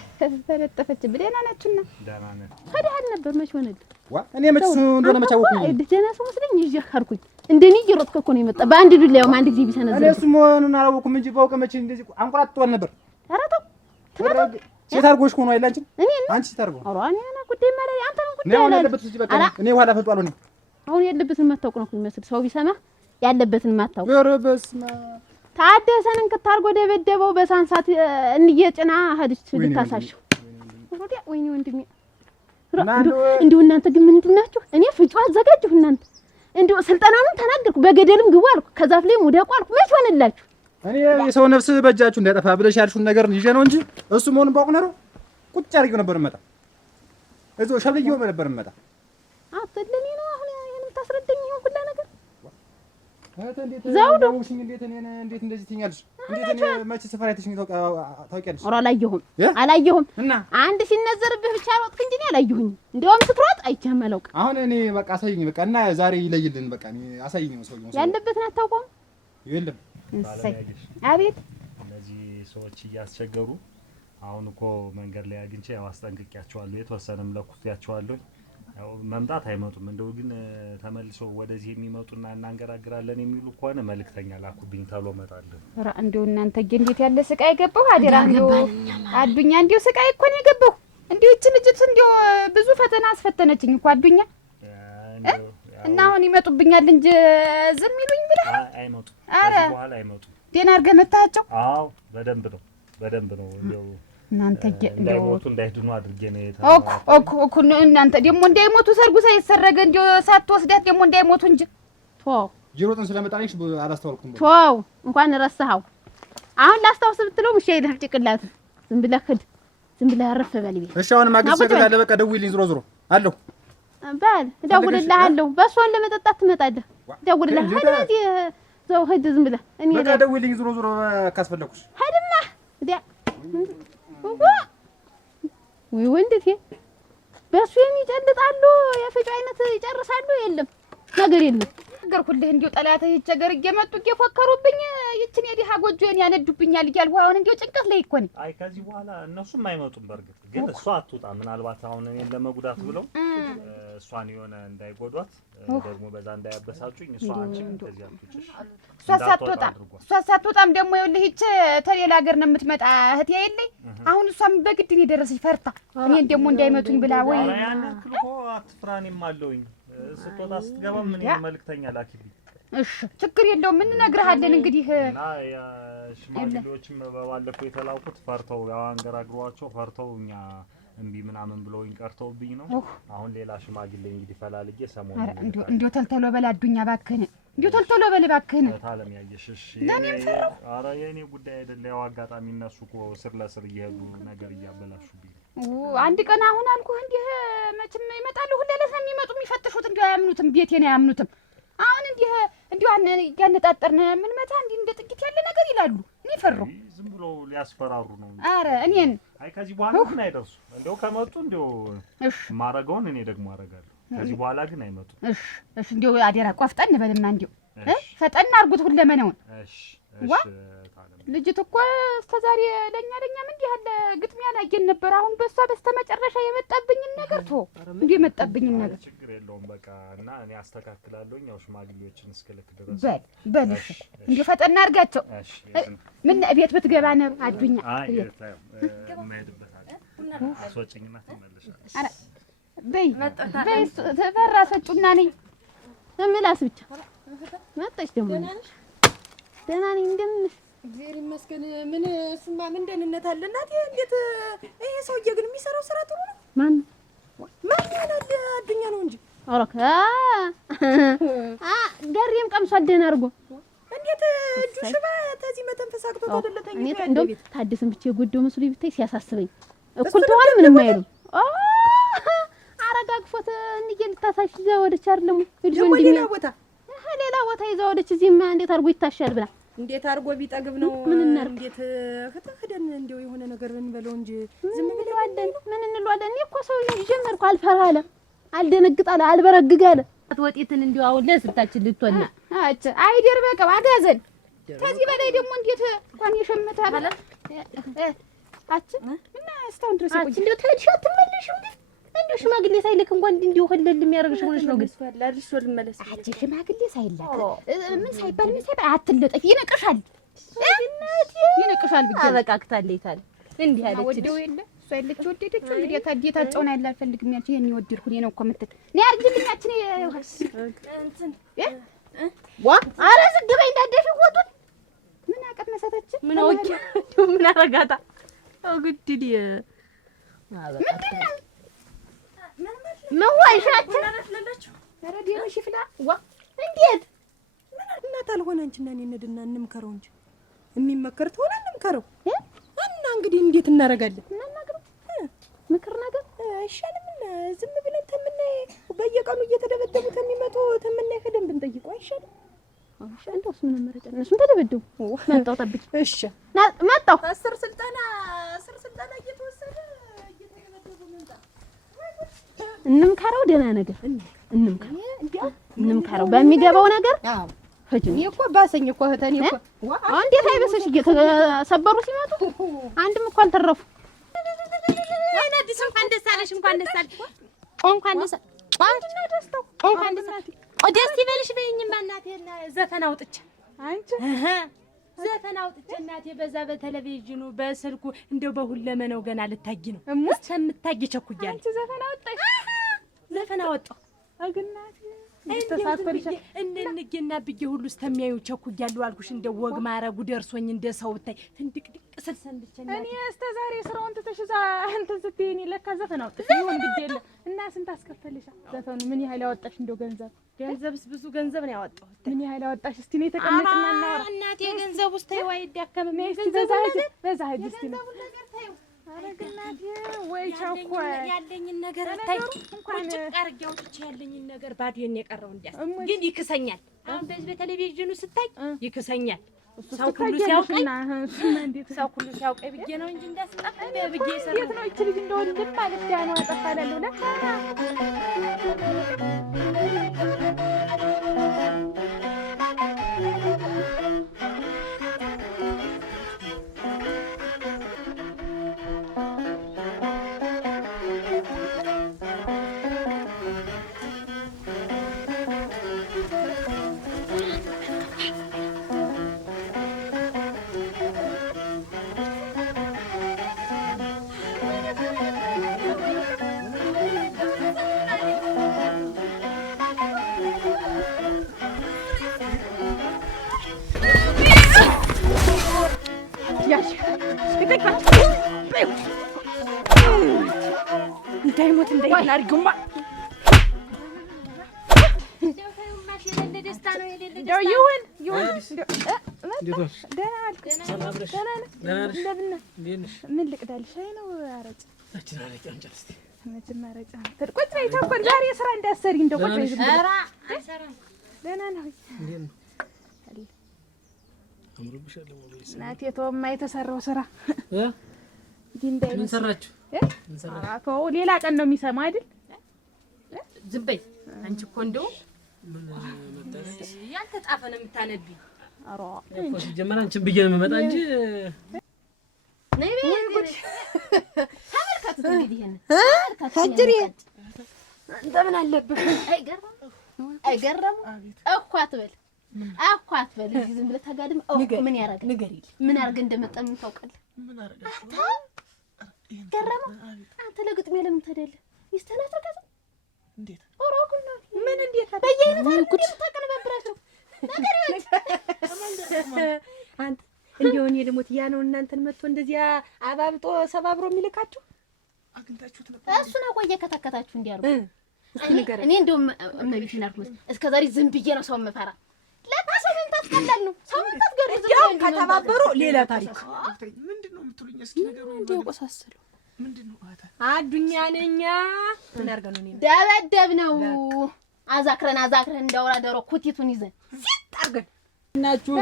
ተለጠፈች ብለና ናችሁና ደህና ነኝ። ሄደሃል ነበር መች ሆነልህ? ዋ እኔ መች እሱ እንደሆነ መች አወኩኝ። ደህና ሰው መስለኝ ይዤ ሄድኩኝ። እንደኔ እየሮጥክ እኮ ነው የመጣ በአንድ ዱላውም አንድ ጊዜ ቢሰነዘር እኔ እሱ መሆኑን አላወኩም እንጂ ባውቅ መች እንደዚህ አንቆራጥጧል ነበር። ኧረ ተው ሴት አድርጎሽ ሆኖ አይላንቺ አንቺ ታርጎ ኧረ እኔ እና ጉዳይ ማለት አንተ ነው ጉዳይ ነው ያለበት እዚህ በቃ እኔ ኋላ ፈጧል ነው አሁን ያለበትን ማታውቅ ነው የሚመስል ሰው ቢሰማ ያለበትን ማታውቅ ኧረ በስመ ታደሰንን ከታርጎ ደበደበው በሳንሳት እንየጭና ሄድች ልታሳሽው ወዲያ ወይኔ ወንድሜ እንደው እናንተ ግን ምንድን ናችሁ? እኔ ፍጩ አዘጋጅሁ እናንተ እንደው ስልጠናውን ተናገርኩ በገደልም ግቡ አልኩ ከዛፍ ላይ ሙደቁ አልኩ መች ሆነላችሁ? እኔ የሰው ነፍስ በእጃችሁ እንዳይጠፋ ብለሽ ያልሽውን ነገር ይዤ ነው እንጂ እሱ መሆኑን ባውቅ ነው ቁጭ አድርጌው ነበር መጣ እዛው ሸብልዬው ነበር መጣ አትለኝ ነው አሁን ይሄን ታስረዳኝ ይሁን ሁላ ነገር ዘውዱ እንዴት እንደዚህ ትኛለሽ? እንዴት እኔ መቼ ሰፈር አይተሽኝ ታውቂያለሽ? ኧረ አላየሁም እና አንድ ሲነዘርብህ ብቻ አልወጥክ እንጂ እኔ አላየሁኝም። እንደውም ስትሮጥ አይቼህም አላውቅም። አሁን እኔ በቃ አሳይኝ በቃ እና ዛሬ ይለይልን በቃ እኔ አሳይኝ ነው ሰውዬው ያለበትን አታውቀውም? የለም አቤት እነዚህ ሰዎች እያስቸገሩ አሁን እኮ መንገድ ላይ አግኝቼ ያው አስጠንቅቄያቸዋለሁ። የተወሰነም ለኩፍያቸዋለሁ። ያው መምጣት አይመጡም። እንደው ግን ተመልሰው ወደዚህ የሚመጡና እናንገራግራለን የሚሉ ከሆነ መልእክተኛ ላኩብኝ ተሎ እመጣለሁ። ኧረ እንደው እናንተ እንዴት ያለ ስቃይ ገባሁ። አደራ እንደው አዱኛ እንደው ስቃይ እኮ ነው የገባሁ። እንደው እቺ ልጅት እንደው ብዙ ፈተና አስፈተነችኝ እኮ አዱኛ እና አሁን ይመጡብኛል እንጂ ዝም ይሉኝ ብለህ አይመጡም። ከዚህ በኋላ አይመጡም። ደህና አድርገህ መታቸው? አዎ በደንብ ነው እንደው እናንተ እንዳይሞቱ እንዳይድኑ አድርጌ ነው ኦክ እናንተ ደግሞ እንዳይሞቱ ሰርጉ ሳይሰረገ እንደው ሳትወስዳት ደግሞ እንዳይሞቱ እንጂ ተው ጅሮጥን ስለመጣልሽ አላስተዋልኩም። ተው እንኳን ረሳኸው። አሁን ላስታውስ ብትለው ምሽ አይደል ጭቅላት ዝም ብለህ አረፍ በል ቤት። እሺ አሁን ማግስት ሰገዳለ በቃ ደውይልኝ ዞሮ በል እደውልልሃለሁ። በሷን ለመጠጣት ትመጣለህ። እደውልልሃለሁ ሄድ ዘው ሄድ ዝም ብለህ እኔ በቃ ደውይልኝ ዞሮ ካስፈለኩሽ ሄድማ እዲያ ወይ ወንድቴ በሱ የሚጨልጣሉ የፍጭ አይነት ይጨርሳሉ። የለም ነገር የለም ነገርኩልህ። እንዲው ጠላትህ ይቸገር እየመጡ እየፎከሩብኝ ይችን የዲሃ ጎጆን ያነዱብኛል እያልኩ አሁን እንዲው ጭንቀት ላይ እኮ ነኝ። አይ ከዚህ በኋላ እነሱም አይመጡም። በርግጥ ግን እሷ አትውጣ። ምናልባት አሁን እኔን ለመጉዳት ብለው እሷን የሆነ እንዳይጎዷት ደግሞ በዛ እንዳያበሳጩኝ እሷ አንቺም ከዚህ አትውጭሽ። እሷ ሳትወጣም ደግሞ ይኸውልህ ይች ተሌላ ሀገር ነው የምትመጣ እህቴ የለኝ። አሁን እሷም በግድ ነው የደረሰች ፈርታ እኔን ደግሞ እንዳይመቱኝ ብላ ወይ ያን ያክል እኮ አትፍራኔም አለውኝ። ስትወጣ ስትገባ ምን መልእክተኛ ላኪልኝ። እሺ ችግር የለውም እንነግርሃለን። እንግዲህ እና ሽማግሌዎችም በባለፈው የተላኩት ፈርተው ያው አንገራግሯቸው ፈርተው እኛ እምቢ ምናምን ብለውኝ ቀርተውብኝ ነው። አሁን ሌላ ሽማግሌ እንግዲህ ፈላልጌ ሰሞኑን እንዲው ተልተሎ በል አዱኛ እባክህን፣ እንዲው ተልተሎ በል እባክህን። ታለም ያየሽሽ ኧረ የእኔ ጉዳይ አይደለ። ያው አጋጣሚ እነሱ እኮ ስር ለስር እየሄዱ ነገር እያበላሹብኝ አንድ ቀን አሁን አልኩህ እንዲህ መቼም ይመጣሉ። ሁሌ ለሰ የሚመጡ የሚፈትሹት እንዲሁ አያምኑትም፣ ቤቴን አያምኑትም። አሁን እንዲሁ ያነጣጠርን ምን መታ እንዲህ እንደ ጥቂት ያለ ነገር ይላሉ። እኔ ፈራሁ። ዝም ብሎ ሊያስፈራሩ ነው። ኧረ እኔን አይ ከዚህ በኋላ ግን አይደርሱ። እንደው ከመጡ እንደው ማረጋውን እኔ ደግሞ አረጋለሁ። ከዚህ በኋላ ግን አይመጡም። እሺ እንዲሁ አደራ ቆፍጠን በልና እንዲሁ ፈጠን አድርጉት ሁለመናውን። ዋ ልጅት እኮ እስከዛሬ ለኛ ምን ያህል ግጥሚያ ላየን ነበር። አሁን በሷ በስተመጨረሻ የመጣብኝን ነገር እንዲሁ የመጣብኝን ነገር ችግር የለውም በቃ እና እኔ አስተካክላለሁኝ። ያው ሽማግሌዎችን እስክልክ ድረስ በል እንዲሁ ፈጠን አድርጋቸው። ምን ቤት ብትገባ ነው አዱኛ? አይ የማይሄድበት አለ አስወጭኝና ትመለሻለሽ። አረ በይ ተፈራ ሰጩና ነኝ ምላስ ብቻ መጣች። ደግሞ ደህና ነኝ እንደምን እግዚአብሔር ይመስገን። ምን እሱማ ምን ደህንነት አለ እናቴ። እንዴት ይሄ ሰውዬ ግን የሚሰራው ስራ ጥሩ ነው። ማን ይሆናል? አዱኛ ነው እንጂ አረካ ገሪም ቀምሷል ደህና አድርጎ እንዴት እጁ ሽባ ተዚህ መተንፈስ አቅቶት አይደለተኝ እኔ እንደውም ታድስን ብቻ የጎደው መስሎ ቢታይ ሲያሳስበኝ እኩል ተዋል ምንም አይሉም። አረጋግፎት እንዴ ልታሳሽ እዛ ወደች አይደለም ይልጆ ሌላ ቦታ ይዛ ወደች እዚህማ እንዴት አድርጎ ይታሻል ብላ እንዴት አድርጎ ቢጠግብ ነው እንዴት ከተከደን እንደው የሆነ ነገር እንበለው እንጂ ዝም ብለዋለን ምን እንለዋለን? እኔ እኮ ሰውዬው ጀመርኩ አልፈራ አለ አልደነግጥ አለ አልበረግግ አለ ወጤትን እንደው አሁን ለስልታችን ልትወና አጭ አይደር በቃ አጋዘን ከዚህ በላይ ደግሞ እንዴት እንኳን የሸመታ አለ አጭ እና እስካሁን ድረስ ቆይ እንደው ተልሽ አትመለሽ እንደው ሽማግሌ ሳይልክ እንኳን እንደው ሆለል የሚያደርግሽ ሆነሽ ነው ግን ወላልሽ ወልመለስ አጭ ሽማግሌ ሳይልክ ምን ሳይባል አትለጠፍ ይነቅሻል እናቴ ይነቅሻል ብቻ አበቃክታለች ታል እንዲህ አለች ወደው የለ እሷ ያለች ወደደችው እንግዲህ ታዲታጨውን ያለ አልፈልግም ያልሽ ይሄን ይወድርኩ እኔ ነው እኮ የምትል እኔ አርግልኛችን እንትን ዋ አረ ዝግበይ እንዳደሽ ወጡን ምን አቀመሰተች ምን አውቂ ምን አረጋታ አው ግድዲ አበቃታ ምን ዋይሻች አረ ዲምሽ ፍላ ዋ እንዴት እናት አልሆነ አንቺና እኔ እንድና እንምከረው እንጂ የሚመከር ተሆነ እንምከረው እና እንግዲህ እንዴት እናረጋለን ምክር ነገር አይሻልም? ዝም ብለን ተምናይ በየቀኑ እየተደበደቡ ተሚመጡ ተምናይ ሄደን ብንጠይቀው አይሻልም? እሺ እንደውስ ምን መረጃ እነሱም ተደበደቡ መጣው ጠብቂ እሺ መጣው 10 ስልጠና እየተወሰደ እየተደበደቡ መጣ እንምከረው ደህና ነገር እንምከረው በሚገባው ነገር አዎ ፈጅኝ እኮ ባሰኝ እኮ እህተኔ እኮ እንዴት አይበሰሽ እየተሰበሩ ሲመጡ አንድም እኮ አልተረፉ ወይኔ አዲስ እንኳን ደስ አለሽ እንኳን ደስ አለሽ ደስ ይበልሽ በይኝማ እናቴና ዘፈን አውጥቼ አንቺ ዘፈን አውጥቼ እናቴ በዛ በቴሌቪዥኑ በስልኩ እንደው በሁለመናው ገና ልታጊ ነው እስከምታጊ ቸኩያለሁ አንቺ ዘፈን አወጣሁ አግናቴ ተሳክፈልሽ እንንገና ብዬ ሁሉ እስከሚያዩ ቸኩያለሁ አልኩሽ እንደው ወግ ማረጉ ደርሶኝ እንደ ሰው ታይ ፍንድቅድቅ ስልሰንብቸኝ እኔ እስከ ዛሬ ስራውን ተተሽዛ እንትን ስትይኝ ለካ ዘፈን አውጥተሽ ይሁን ግዴለ እና ስንት አስከፈልሻ ዘፈኑ ምን ያህል ያወጣሽ እንደው ገንዘብስ ብዙ ገንዘብ ነው ያወጣሁት ምን ያህል ያወጣሽ እስቲ ነው ተቀመጥና እናወራ እናቴ ገንዘብ ውስጥ ተይው አይዳከምም በዛ ሂድ እስቲ ነው አረግናት ወይ ቸኮይ ያለኝን ነገር አታይ እንኳን ጭቃርግ ያውጥቼ ያለኝን ነገር ባዶን የቀረው እንዲያስ ግን ይክሰኛል አሁን በዚህ በቴሌቪዥኑ ስታይ ይክሰኛል ሰው ሁሉ ሲያውቀኝ ሰው ሁሉ ሲያውቀኝ ብዬ ነው እንጂ እንዳስጠፋ ብዬ ሰራው የት ነው እቺ ልጅ እንደው ልብ ማለት ዳኑ አጠፋላለሁ ለካ እንዳይሞት እንዳይናርጉማ ይሁን ምን ልቅዳልሽ? አይ ነው አረጭ ቁጭ በይ ተንኮል ዛሬ ስራ እንዳሰሪ እንደው ቁጭ በይ ዝም ብለሽ ደህና ነው እናቴ ተወማ የተሰራው ስራ ምን ሰራችሁ? አቶ ሌላ ቀን ነው የሚሰማ አይደል? ዝም በይ አንቺ እኮ እንደው ያልተጻፈ ነው የምታነቢው። አሮ እኮ ሲጀመር አንቺን ብዬሽ ነው የምመጣ እንጂ ነይ በይ ተመልከቱ እንግዲህ ይሄን አጅሪ እንደምን አለብህ? አይገርም እኮ አትበል እኮ አትበል እዚህ ዝም ብለህ ታጋድም ምን ያረጋል? ንገሪልኝ ምን አርገ እንደመጣ ምን ታውቃለህ? ምን አረጋሽ? ገረመ አንተ ለግጥሜ ለምን ታደለ ይስተናተከተ እንዴት ኦሮኩና ምን እንዴት በየአይነት አልኩት ተቀነበብራችሁ ነገሪዎች አንተ እንደው እኔ ልሞት ያ ነው እናንተን መጥቶ እንደዚያ አባብጦ ሰባብሮ የሚልካችሁ አግንታችሁት ነበር እሱን አቆየ ከተከታችሁ እንዲያሉ እኔ እንደውም እመቤቴን አልኩት እስከዛሬ ዝም ብዬ ነው ሰው መፈራ ለካ ሰው ምን ቀላል ነው። ሰው ታስገርዝ ያው ከተባበሩ ሌላ ታሪክ። ምንድነው የምትሉኝ? እስኪ ነገሩ እንዴ ቆሳሰለው ምንድነው? አዱኛ ነኛ ምን አርገን ነው ደበደብ ነው። አዛክረን እንዳውራ ደሮ ኩቲቱን ይዘን ሲጥ አርገን ናችሁ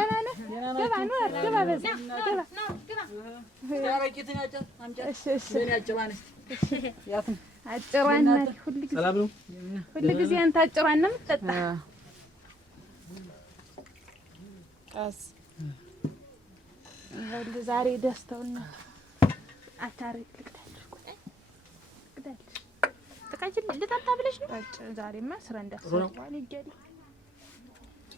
ገባ ነው ገባ በዛ ገባ ያረቂትን ያጨ አምጫ እሺ ምን ያጨባንስ ያቱም አጭሯና ሁሉ ጊዜ አንተ አጭሯና የምትጠጣ ቀስ ወንድ ዛሬ ደስታውና አታሪክ ልቅዳለሽ ተቃጭል ልጠጣ ብለሽ ነው። ዛሬማ ስራ እንዳሰራዋል ይገዲ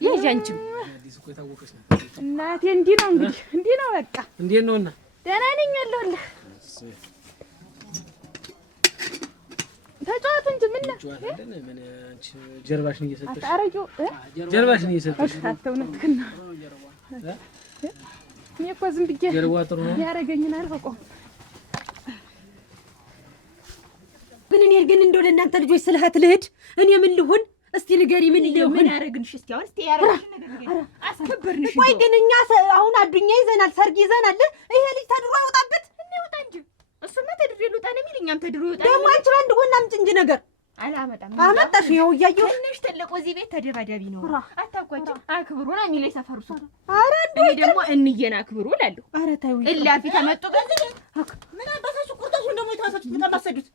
የጃንቺም አዲስ እኮ የታወቀሽ ነው እናቴ። እንዲህ ነው እንግዲህ እንዲህ ነው በቃ። እንዴት ነውና? ደህና ነኝ አለሁልህ። ተጫወቱ እንጂ ምን ነው ምን አንቺ ጀርባሽን እየሰጠሽ አታረጁ ጀርባሽን እየሰጠሽ አትውነትክና እኔ እኮ ዝም ብዬ ጀርባው ጥሩ ነው ያረገኝን አልፈቆም። ግን እኔ ግን እንደው ለእናንተ ልጆች ስለህት ልሂድ እኔ ምን ልሁን? እስቲ ንገሪ ምን ልሁን? ምን ያረግንሽ? እስቲ አሁን እስቲ ያረግሽ ነገር ንገሪ። አስከበርንሽ። ቆይ ግን እኛ አሁን አዱኛ ይዘናል፣ ሰርግ ይዘናል። ይሄ ልጅ ተድሮ አይወጣበት እንውጣ እንጂ እሱማ ተድሮ ይሉጣ ነው የሚል እኛም ተድሮ ይወጣ። ደግሞ አንቺ ባንድ ጎና አምጪ እንጂ ነገር አላመጣም። አመጣሽ ነው እያየሁ ትንሽ ትልቁ እዚህ ቤት ተደባዳቢ ነው። አታውቋጭ አክብሩ ነው የሚለኝ ሰፈሩ ሰው። ኧረ እኔ ደግሞ እንየና አክብሩ እላለሁ። ኧረ ተይው እላፊ ተመጡ ገዝል ምን አባታችሁ ቁርጣችሁ ደግሞ የተዋሳችሁት በጣም አሰዱት።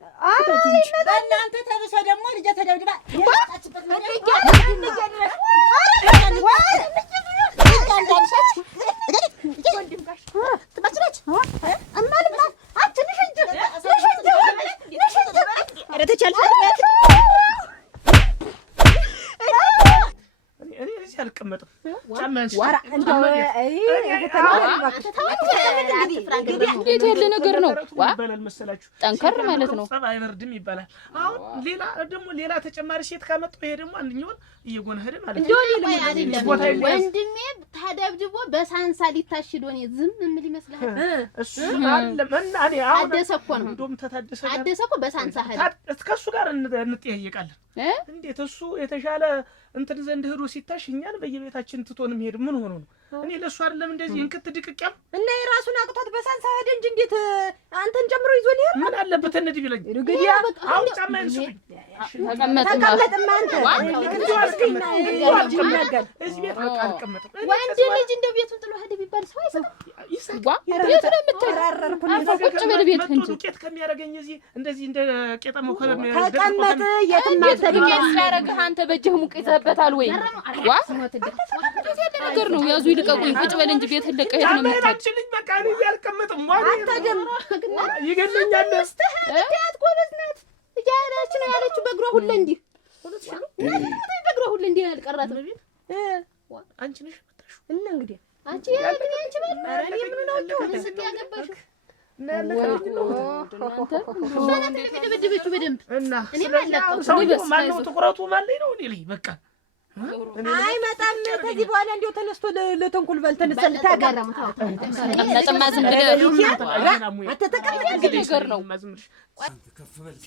እናንተ ተብሰ ደግሞ ልጅ ተደብድባ ያጣችበት ነው። አልቀመጥም። እንዴት ያለ ነገር ነው? ይባላል መሰላችሁ ጠንከር ማለት ነው። ጸብ አይበርድም ይባላል። አሁን ሌላ ደግሞ ሌላ ተጨማሪ ሴት ካመጣሁ ይሄ ደግሞ አንደኛውን እየጎነ ሄደ ማለት ነው። ወንድሜ ተደብድቦ በሳንሳ ሊታሽዶ ነው ዝም ምን ይመስላል? እሱ አለ መናኔ አሁን አደሰ እኮ ነው። እንደውም ተታደሰ አደሰ እኮ በሳንሳ ሄደ። ከእሱ ጋር እንጠያየቃለን። እንዴት እሱ የተሻለ እንትን ዘንድ ሄዶ ሲታሽ እኛን በየቤታችን ትቶን መሄድ ምን ሆኖ ነው? እኔ ለሱ አይደለም እንደዚህ እንክት ድቅቅያም እና የራሱን አቅቷት በሳንሳ ሄደ እንጂ እንዴት አንተን ጨምሮ ይዞ ሊሄድ ምን አለበት? እንዴ ቢለኝ እንግዲህ አሁን ጫማዬን ስጡኝ። ተቀመጥማ አንተ እዚህ ቤት በቃ አልቀመጥም። ወንድ ልጅ እንደው ቤቱን ጥሎ ሄደ ቢባል ሰው አይሰጣም። ቤቱ ነው የምትራራርኩ ቁጭ በል ቤት እንጂ ዱቄት ከሚያረገኝ እዚህ እንደዚህ እንደ ቄጠመው ተቀመጥ የትም ዱቄት ሲያረግህ አንተ በእጅህ ሙቅ ይዘህበታል ወይ? ዋ ነገር ነው። ያዙ ይልቀቁኝ። ቁጭ በል እንጂ ቤት ለቀህ ሄድ ነው የምትሄድ። በቃ እኔ አልቀመጥም። ይገለኛል። እንዴት ጎበዝ ናት እያለች ነው ያለችው። በእግሯ ሁሉ እንዲህ በእግሯ ሁሉ እንዲህ አልቀራትም። አንቺ ነሽ መጣሽው እና እንግዲህ አንቺ አንቺ ባል እኔ ምን ነው ልስት ያገባሽ በደንብ እና እኔ ማነው ትኩረቱ ማለኝ ነው እኔ ላይ በቃ አይመጣም። ከዚህ በኋላ እንደው ተነስቶ ለተንኩል በልተን ታጋራም ለጥማ ዝም ብለህ አትተቀመጥ ነገር ነው። ከፍ በል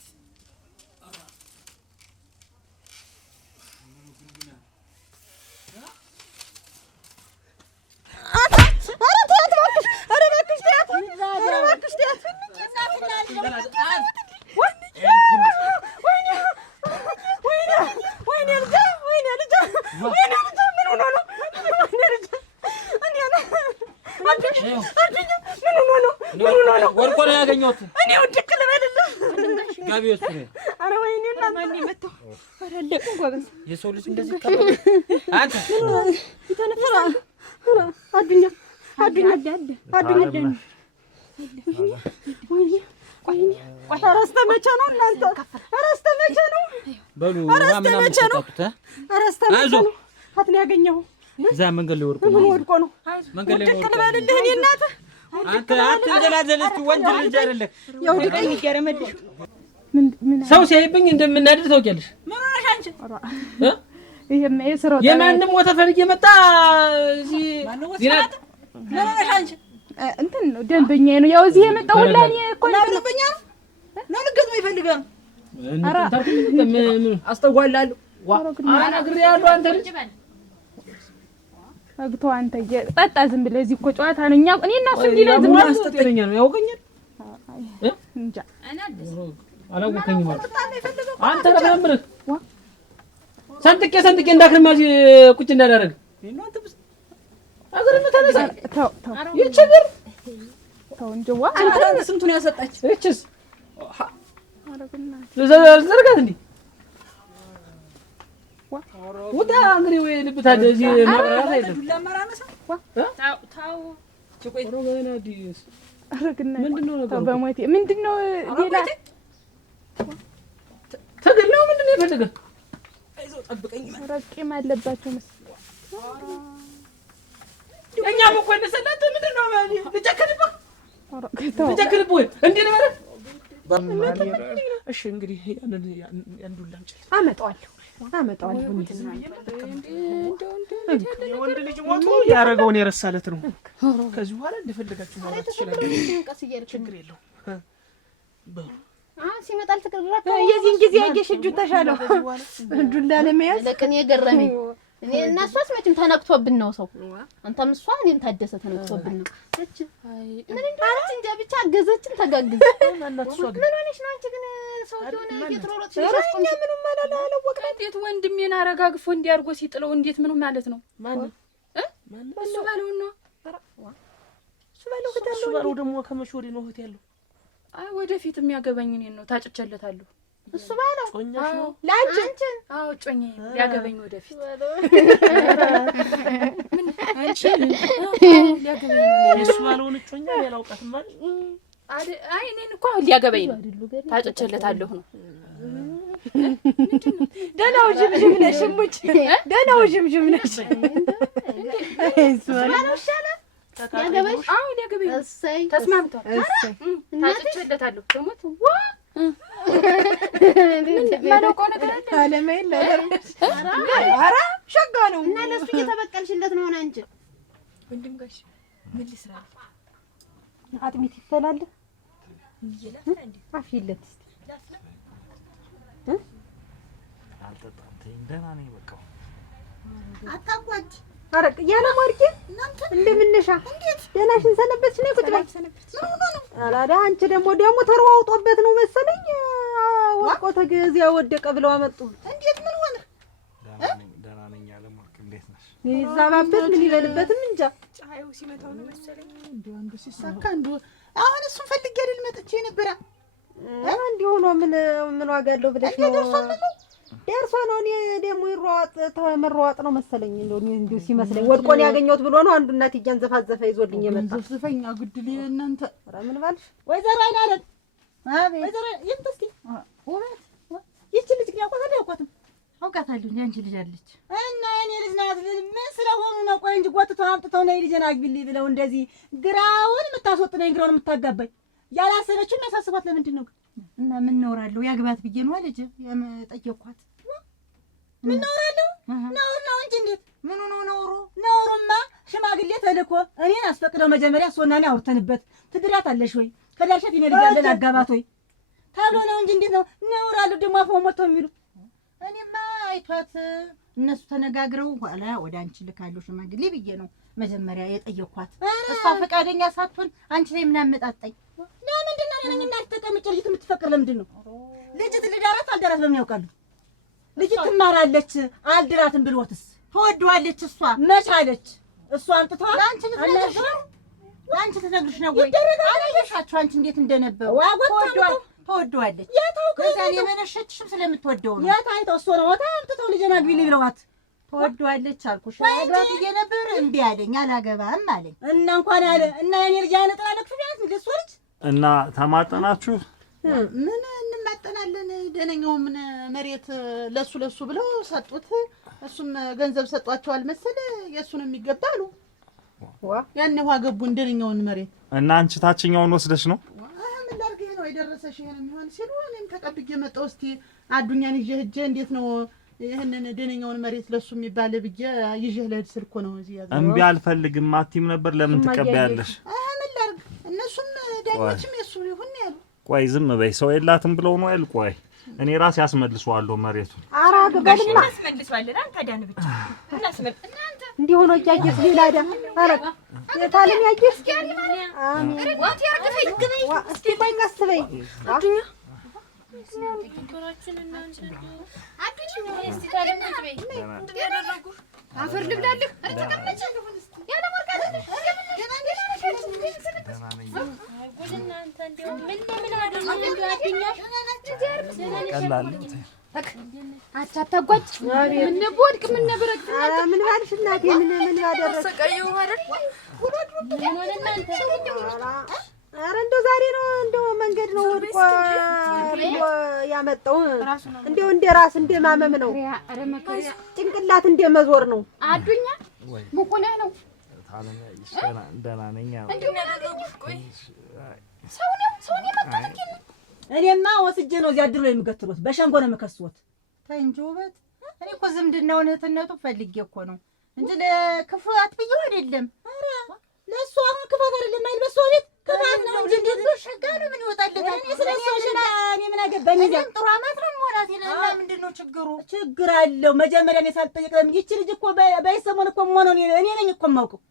ወርቆ ነው ያገኘሁት። እኔ ወድቅ ልበልልህ ጋቢ ወስዱ ነው። ኧረ ወይኔ እና ማን ይመጣው? ኧረ አለቁ ጎበዝ። የሰው ልጅ እንደዚህ ቀበል አንተ ይተነፈራ አዱኛ አዱኛ አዱኛ ወይኔ ኧረ እስከ መቼ ነው እናንተ? ኧረ እስከ መቼ ነው? በሉ ምናምን ተጣጡት። ኧረ እስከ መቼ ነው? አት ነው ያገኘው እዛ መንገድ ላይ ወርቆ ምን ወድቆ ነው? መንገድ ላይ ወድቅ ልበልልህ እኔ እናትህ አንተ አትንገላዘል። እስኪ ወንጀል ልጅ አይደለህ። ያው ድቀኝ ይገረመልሽ ሰው ሲያይብኝ እንደምናድር ታውቂያለሽ። ምን ሆነሽ አንቺ? ይሄማ የስራው የማንም ሞተ ፈልጌ መጣ እዚህ ዚናት ምን ሆነሽ አንቺ? እንትን ነው ደንበኛዬ ነው። ያው እዚህ የመጣው ሁላ እኔ እኮ ነው ደንበኛ ነው ልገጥሞ ይፈልጋል። አስተጓላለሁ። ዋ አናግሬያለሁ። አንተ ልጅ አግተው አንተ ጠጣ ዝም ብለህ እዚህ እኮ ጨዋታ ነው። እኔ እና እሱ እንዲህ ዝም ብለህ አስተጠኛ ነው ያውቀኛል እንጃ አላወቀኝም ማለት አንተ ለምንብርህ ሰንጥቄ እንዳክርማሽ ቁጭ እንዳደረግ አገር ተነሳ ተው ይችግር ተው እንጀዋ አንተ ስንቱን ያሰጣች እቺስ አረግና ዘርጋት እንዴ ወጣ እንግዲህ ወይ ልብታ እንደዚህ ማብራት አይደለም ለማራነሳ ታው ጭቆይ ነው ገና ዲስ አረግና ምንድነው ነገሩ? በሞቴ ምንድነው ሌላ ተገላው ምንድነው የፈለገው? አይዞህ ጠብቀኝ ረቂም አለባቸው መሰለኝ። እኛም እኮ እንሰላት ምንድነው ልጨክንብህ አረግተው ልጨክንብህ እንዴ ነው ማለት እሺ እንግዲህ ያንዱን ላምጪ አመጣዋለሁ ወንድ ልጅ ሞቶ ያረጋውን የረሳለት ነው። ከዚህ በኋላ እንደፈለጋችሁ ማውራት ትችላላችሁ። ችግር የለውም። ሲመጣ አልተቀረራከ የዚህን ጊዜ ያየሽ እጁ ተሻለው እጁን ላለመያዝ ለቅኔ የገረመኝ እኔ እና እሷስ መቼም ተነክቶብን ነው ሰው አንተም እሷ እኔም ታደሰ ተነክቶብን ነው እቺ ምን እንደሆነች እንጃ ብቻ አገዘችን ተጋግዘ ምን ሆነሽ ነው አንቺ ግን ሰው ሆነ እየተሮሮጥሽ እኛ ምንም አላወቅንም። እንዴት ወንድሜን አረጋግፎ እንዲያርጎ ሲጥለው እንዴት ምን ማለት ነው? ማን እሱ ባለው ነው እሱ ባለው ደግሞ ከመቼ ወዲህ ነው እህት ያለው? አይ ወደፊት የሚያገባኝ እኔን ነው ታጭቸለታለሁ። እሱ ባለው ጮኛሽ ነው ለአንቺ አዎ ጮኛዬ ሊያገባኝ ወደፊት ምን አንቺ ሊያገባኝ ነው እሱ ባለው ጮኛ ያላውቃትም ማለት አይ እኔን እኮ ሊያገባኝ ነው ታጭቸለታለሁ ነው። ደህናው ጅምጅም ነሽ ሙጭ ደህናው ጅምጅም ነሽ እሱ ባለው ይሻላል ያገባሽ አዎ ሊያገባኝ እሰይ ተስማምቷል። እሰይ ታጭቸለታለሁ ደሞት ዋ ማለው ቆነ አለማይ ኧረ ሸጋ ነው እና ለሱ እየተበቀልሽለት ነው አንቺ ወንድም ጋሽ ምን ልስራ አጥሚት ይፈላል አፍይለት ደህና ነኝ በቃ አታቋጭ አረቅ ያለ ማርኬ እንደምን ነሽ? እንዴት ደህናሽን ሰነበትሽ? ነው ቁጭ በይ አላዳ አንቺ ደግሞ ተሯውጦበት ነው መሰለኝ ወድቆ ተገዚያ ወደቀ ብለው አመጡ። እንዴት ምን ሆነ? ደህና ነኝ ያለ ማርክ እንዴት ነሽ? ይዛባበት ምን ይበልበትም እንጃ ፀሐዩ ሲመታው ነው መሰለኝ እንደው አንዱ ሲሳካ አንዱ አሁን እሱን ፈልጌ አይደል መጥቼ ነበር እንዲሁ ነው ምን ዋጋ አለው ብለሽ ነው ደርሶ ነው። እኔ ደግሞ ይሯጥ ተመሯጥ ነው መሰለኝ እንደው ሲመስለኝ ወድቆን ያገኘሁት ብሎ ነው አንዱ እናት እያንዘፋዘፈ ይዞልኝ የመጣ ዘፍዘፈኛ ግድል እናንተ ኧረ ምን ባልሽ ወይዘሮ አይናለት አቤት ወይዘሮ ይምጥስቲ ወራት ይቺ ልጅ ግን ያውቃታል አውቃታለሁ ያንቺ ልጅ አለች እና የኔ ልጅ ናት ምን ስለሆኑ ነው ቆይ እንጂ ጎትተው አምጥተው ነው ልጅን አግቢልኝ ብለው እንደዚህ ግራውን የምታስወጥነኝ ግራውን የምታጋባኝ ያላሰበችው የሚያሳስባት ለምንድን ነው እና ምን ኖራለሁ ያግባት ብዬ ነው ልጅ የጠየኳት ምን ኖራለሁ ነው እንጂ እንዴት ምን ነው ኖሩማ ሽማግሌ ተልኮ እኔን አስፈቅደው መጀመሪያ ሶናኔ አውርተንበት ትድራታለሽ ወይ ከዳርሸት ይኔ ልጅ ያለን አጋባት ወይ ታሎ ነው እንጂ እንዴት ነው ኖራለሁ ደግሞ አፎ ሞልተው የሚሉ እኔማ አይቷት እነሱ ተነጋግረው ኋላ ወደ አንቺ ልካለሁ ሽማግሌ ብዬ ነው መጀመሪያ የጠየኳት እሷ ፈቃደኛ ሳትሆን አንቺ ላይ ምን አመጣጣኝ ለምንድን ነው እኔ እናት ተቀምጬ ልጅ የምትፈቅር ለምንድን ነው ልጅ ልዳራት አልዳራት በምን ያውቃሉ ልጅ ትማራለች አልድራትም ብሎትስ ትወደዋለች እሷ መቻለች እሷ አንጥቷል አንቺ ተነግርሽ ነው ወይ አላየሻችሁ አንቺ እንዴት እንደነበረ ትወደዋለች ከዛኔ የመነሸችሽም ስለምትወደው ነው የታይተው እሱ ነው ታምጥተው ልጅና ግቢልኝ ብለዋት ትወደዋለች አልኩሽ አግባት እየነበር እምቢ አለኝ አላገባም አለኝ እና እንኳን አለ እና የኔ ልጅ አነጥላለክ ፍያት እንደሱ ልጅ እና ተማጠናችሁ ምን እንማጠናለን ደነኛው ምን መሬት ለሱ ብለው ሰጡት እሱም ገንዘብ ሰጧቸዋል መሰለ የሱን የሚገባሉ ያን ውሃ ገቡ እንደነኛውን መሬት እና አንቺ ታችኛውን ወስደሽ ነው ምን ላድርግ ነው የደረሰሽ ይሄን የሚሆን ሲሉ እኔም ተቀብዬ መጣሁ እስቲ አዱኛን ይዤ ሂጅ እንዴት ነው ይሄንን ደነኛውን መሬት ለሱ የሚባል ብዬ ይዤ ልሄድ ስል እኮ ነው እዚህ ያዘው እምቢ አልፈልግም አትይም ነበር ለምን ትቀበያለሽ ምን ላድርግ እነሱም ዳኞችም የሱ ይሁን ያሉ ቆይ ዝም በይ ሰው የላትም ብለው ነው አይል ቆይ እኔ ራሴ አስመልሰዋለሁ መሬቱን አራ ገባልማ እናስመልሰዋለን አንተ ዳን ብቻ እናስመልስ እናንተ እንዲህ ሆኖ እያየሽ ሌላ ዳ አረግ የታለም ያየሽ አሜን ወጥ ያርግፈኝ ግበይ እስቲ ቆይ ቀስ በይ አዱኛ አፈር ልብላለህ ተቀመጭ ያለ ወርቃለ አታጓጭ ምን ቦድቅ ምን ብረቅ ምን ባልሽ እናቴ ምን ባደረግሽ ሰቀየው አይደል ኧረ እንደው ዛሬ ነው እንደው መንገድ ነው ወድቆ ያመጣው እንደው እንደ ራስ እንደ ማመም ነው ጭንቅላት እንደ መዞር ነው አዱኛ ሙቁና ነው ደህና ነኝ ሰው ነው መጣልኝ እኔማ ወስጄ ነው እዚያ ድሮ የምገትሮት በሸንጎ ነው የምከስዎት ተይ እንጂ ውበት እኔ እኮ ዝምድናውን እህትነቱ ፈልጌ እኮ ነው እንጂ ለክፉ አትብየው አይደለም ኧረ ለእሱ አሁን ክፋት አይደለም አይደል በእሷ ቤት ክፋት ነው እንጂ እንዴት ነው ሸጋ ነው ምን ይወጣለታል እኔ ስለሱ እኔ ምን አገባኝ እኔም ጥሩ አመት ነው የምሆናት እና ምንድነው ችግር አለው መጀመሪያ እኔ ሳልጠየቅ ለምን ይቺ ልጅ እኮ በይሰሞን እኮ ሆኖ እኔ ነኝ እኮ የማውቀው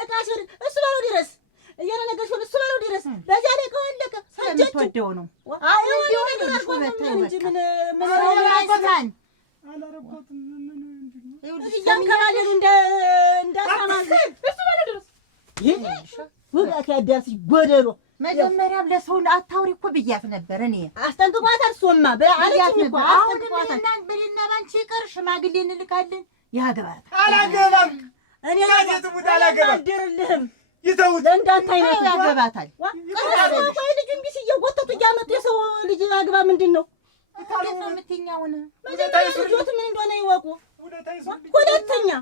እቃሽ እሱ ባለው ድረስ እያለ ነገርሽ እሱ ባለው ድረስ በዚያ ላይ ከወለቀ ሰጀችው ነው አይ እንጂ ምን አገባኝ አላረኩትም ምን እያንከባለሉ እንዳሳማዝ እሱ ባለው ድረስ ወጋት ያዳርስ ጎደሎ መጀመሪያም ለሰው አታውሪ እኮ ብያት ነበር እኔ አስጠንቅቋታል ሶማ በአለች እኮ አስጠንቅቋታል በልና ባንቺ ይቀር ሽማግሌ እንልካለን ያገባት አላገባም እኔ ያዘቱት አላገባም አልደርልህም ይተውት ለእንዳንተ አይነት ያገባታል ቆይ ልጅም ቢስ እየጎተቱ እያመጡ የሰው ልጅ አግባ ምንድን ነው እንዴት ነው የምትኛውን መጀመሪያ ልጆት ምን እንደሆነ ይወቁ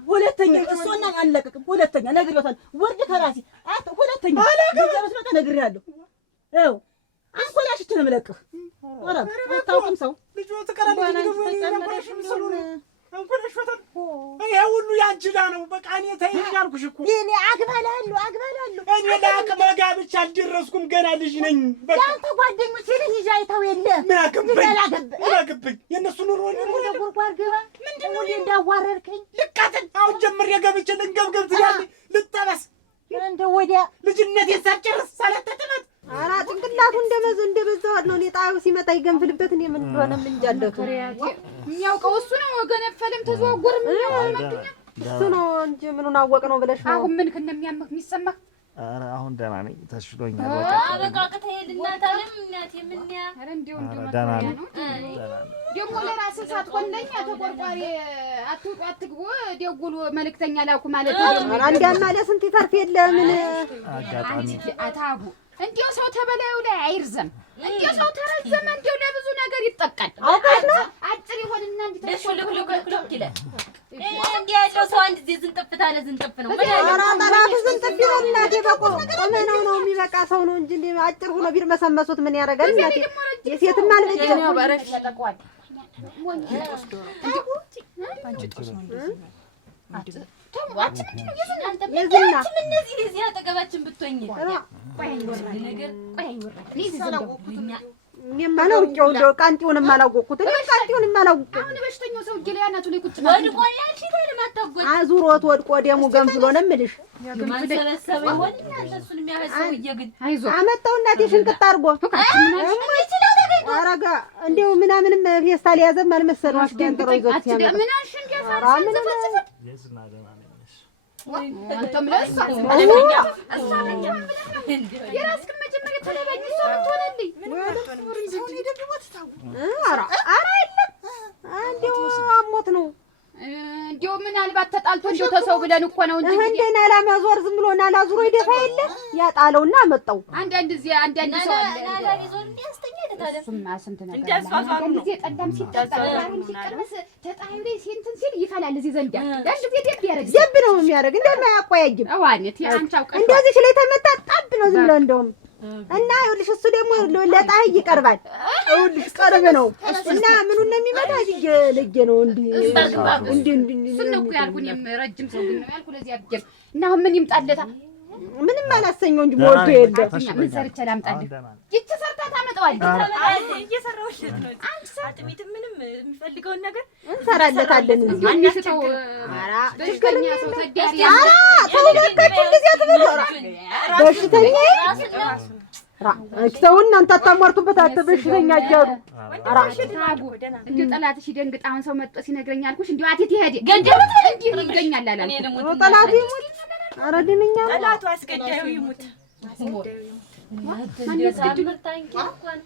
ሁለተኛ እሱና አንለቅቅም ሁለተኛ ነግሬዎታል ወርድ ከራሲ ሁለተኛ ልጅ በቃ ነግሬያለሁ ይኸው አንኮላሽት ነው የምለቅህ ኧረ አታውቅም ሰው ልጅ ተቀራለች ነው አንኮላሽታል ይሄ ሁሉ ያንቺ ዳ ነው በቃ እኔ ተይኝ አልኩሽ እኮ እኔ አግባላለሁ እኔ ለአቅመ ጋብቻ አልደረስኩም ገና ልጅ ነኝ በቃ ያንተ ጓደኞች ልጅ ይዤ አይተው የለ ምን አገባኝ የእነሱ ኑሮ ጉርጓር ግባ ምንድነው እንዳዋረድከኝ ልቃጥል አሁን ጀምሬ ገብቼ ልንገብገብ ትያለሽ ልጠበስ እንደው ወዲያ ልጅነቴን ሳልጨርስ ሳልተጥላት ኧረ ጭንቅላቱ እንደበዛዋት ነው እኔ ጣዩ ሲመጣ ይገንፍልበት እኔ ምን እንደሆነ ምን እንጃለቱ የሚያውቀው እሱ ነው ገነፈለም ተዘዋወርም እሱ ነው እንጂ ምኑን አወቅ ነው ብለሽ ነው አሁን ምን እንደሚያምህ የሚሰማህ ኧረ አሁን ደህና ነኝ ተሽሎኛል በቃ ከተሄድናት አለም እናቴ ምን ያ አረ እንደው ደህና ነኝ ደግሞ ለራስህ ሳትሆን ለኛ ተቆርቋሪ አትውጡ አትግቡ ደውሉ መልእክተኛ ላኩ ማለት ነው አንዳማ ለስንት ይተርፍ የለ ምን አጋጣሚ አታቡ እንዴው ሰው ተበላዩ ላይ አይርዘም እንዴው ሰው ተረዘመ እንዴው ለብዙ ነገር ይጠቃል አውቀሽ ነው አጭር ይሆንና እንዲተሽልኩልኩልኩ ይላል እንዴ ያለው ሰው አንድ ዚህ ዝንጥፍታ ለዝንጥፍ ነው ኧረ ጠላቱ ዝንጥፍ ይላል እናቴ በቆመነው ነው የሚበቃ ሰው ነው እንጂ እንደ አጭር ሆኖ ቢርመሰመሱት ምን ያደርጋል እናቴ የሴትም አልበጀ ነው ባረሽ ያጠቋል ወንጂ ወስዶሮ ባንቺ ጥርስ ነው የዝና እነዚህ ለዚህ አጠገባችን ብትሆኝ እኔማ አላውቄው እንደው ቃንጢውንም አላወቅኩት እኔ ቃንጢውንም አላውቅም አሁን በሽተኛው ሰው እጄ ላይ አናቱ ላይ ቁጭ ማለት ወድቆ ያልሽታ ለማታጓት አዙሮት ወድቆ ደሙ ገንፍሎ ነው የምልሽ ማንሰበሰበ ይሆን እነሱን የሚያህሰው ይየግን አይዞህ አመጣው እናቴ ሽንቅጥ አድርጎ አረጋ እንደው ምናምንም ፌስታል ያዘም አልመሰለው አስደንጥሮ ይዞት ሲያመጣ ምን አልሽ እንዲያፋ የዝና ደህና ነኝ አንተም ለእሷ የራስህን መጀመሪያ ተለባኝ እሷ ምን ትሆናለኝ ኧረ የለም እንደው አሞት ነው እንደው ምናልባት ተጣልቶ እንደው ተሰው ብለን እኮ ነው እንጂ እንደና ላማዞር ዝም ብሎ እና ላዙሮ ይደፋ የለ ያጣለውና አመጣው አንዳንድ ሰው አለ ናላሊዞን እንዲያስተኛ ይደታለ እሱማ ስንት ነገር አንዳንድ ጊዜ ጠዳም ሲጠጣም ሲቀርስ ተጣዩ ላይ ሲንትን ሲል ይፈላል እዚህ ዘንዳ አንድ ጊዜ ደብ ያረግ ደብ ነው የሚያደርግ እንደማያቆያጅም አዋኔት ያንቻው ቀን እንደዚህ ላይ ተመታ ጣብ ነው ዝም ብሎ እንደውም እና ይኸውልሽ እሱ ደግሞ ለጣይ ይቀርባል ይኸውልሽ ቀርብ ነው እና ምኑን ነው የሚመጣ ልጅ ነው እንዴ ስንኩ ያልኩኝ ረጅም ሰው ግን ነው ያልኩ ለዚህ አብጀል እና አሁን ምን ይምጣለታ ምንም አላሰኘው እንጂ ሞልቶ የለ ምን ሰርቼ ላምጣልህ ይቺ ሰርታ ታመጣ እናመጣዋለን። እየሰራሁለት ነው። አጥሚት ምንም የሚፈልገውን ነገር እንሰራለታለን። እዚህ አንስተው በሽተኛ ሰው ተዳሪ ተወደከቱ ጊዜ ትበራ በሽተኛ ሰው እናንተ አታሟርቱበት። አንተ በሽተኛ እያሉ እንደ ጠላትሽ ይደንግጥ። አሁን ሰው መጥቶ ሲነግረኝ አልኩሽ እንዲሁ አቴት ይሄድ ገደሉት እንዲህ ይገኛል አላልኩም። ጠላት ይሙት። ኧረ ድንኛ ጠላቱ አስገዳዩ ይሙት። እንደዛ ምርታንኪ እንኳን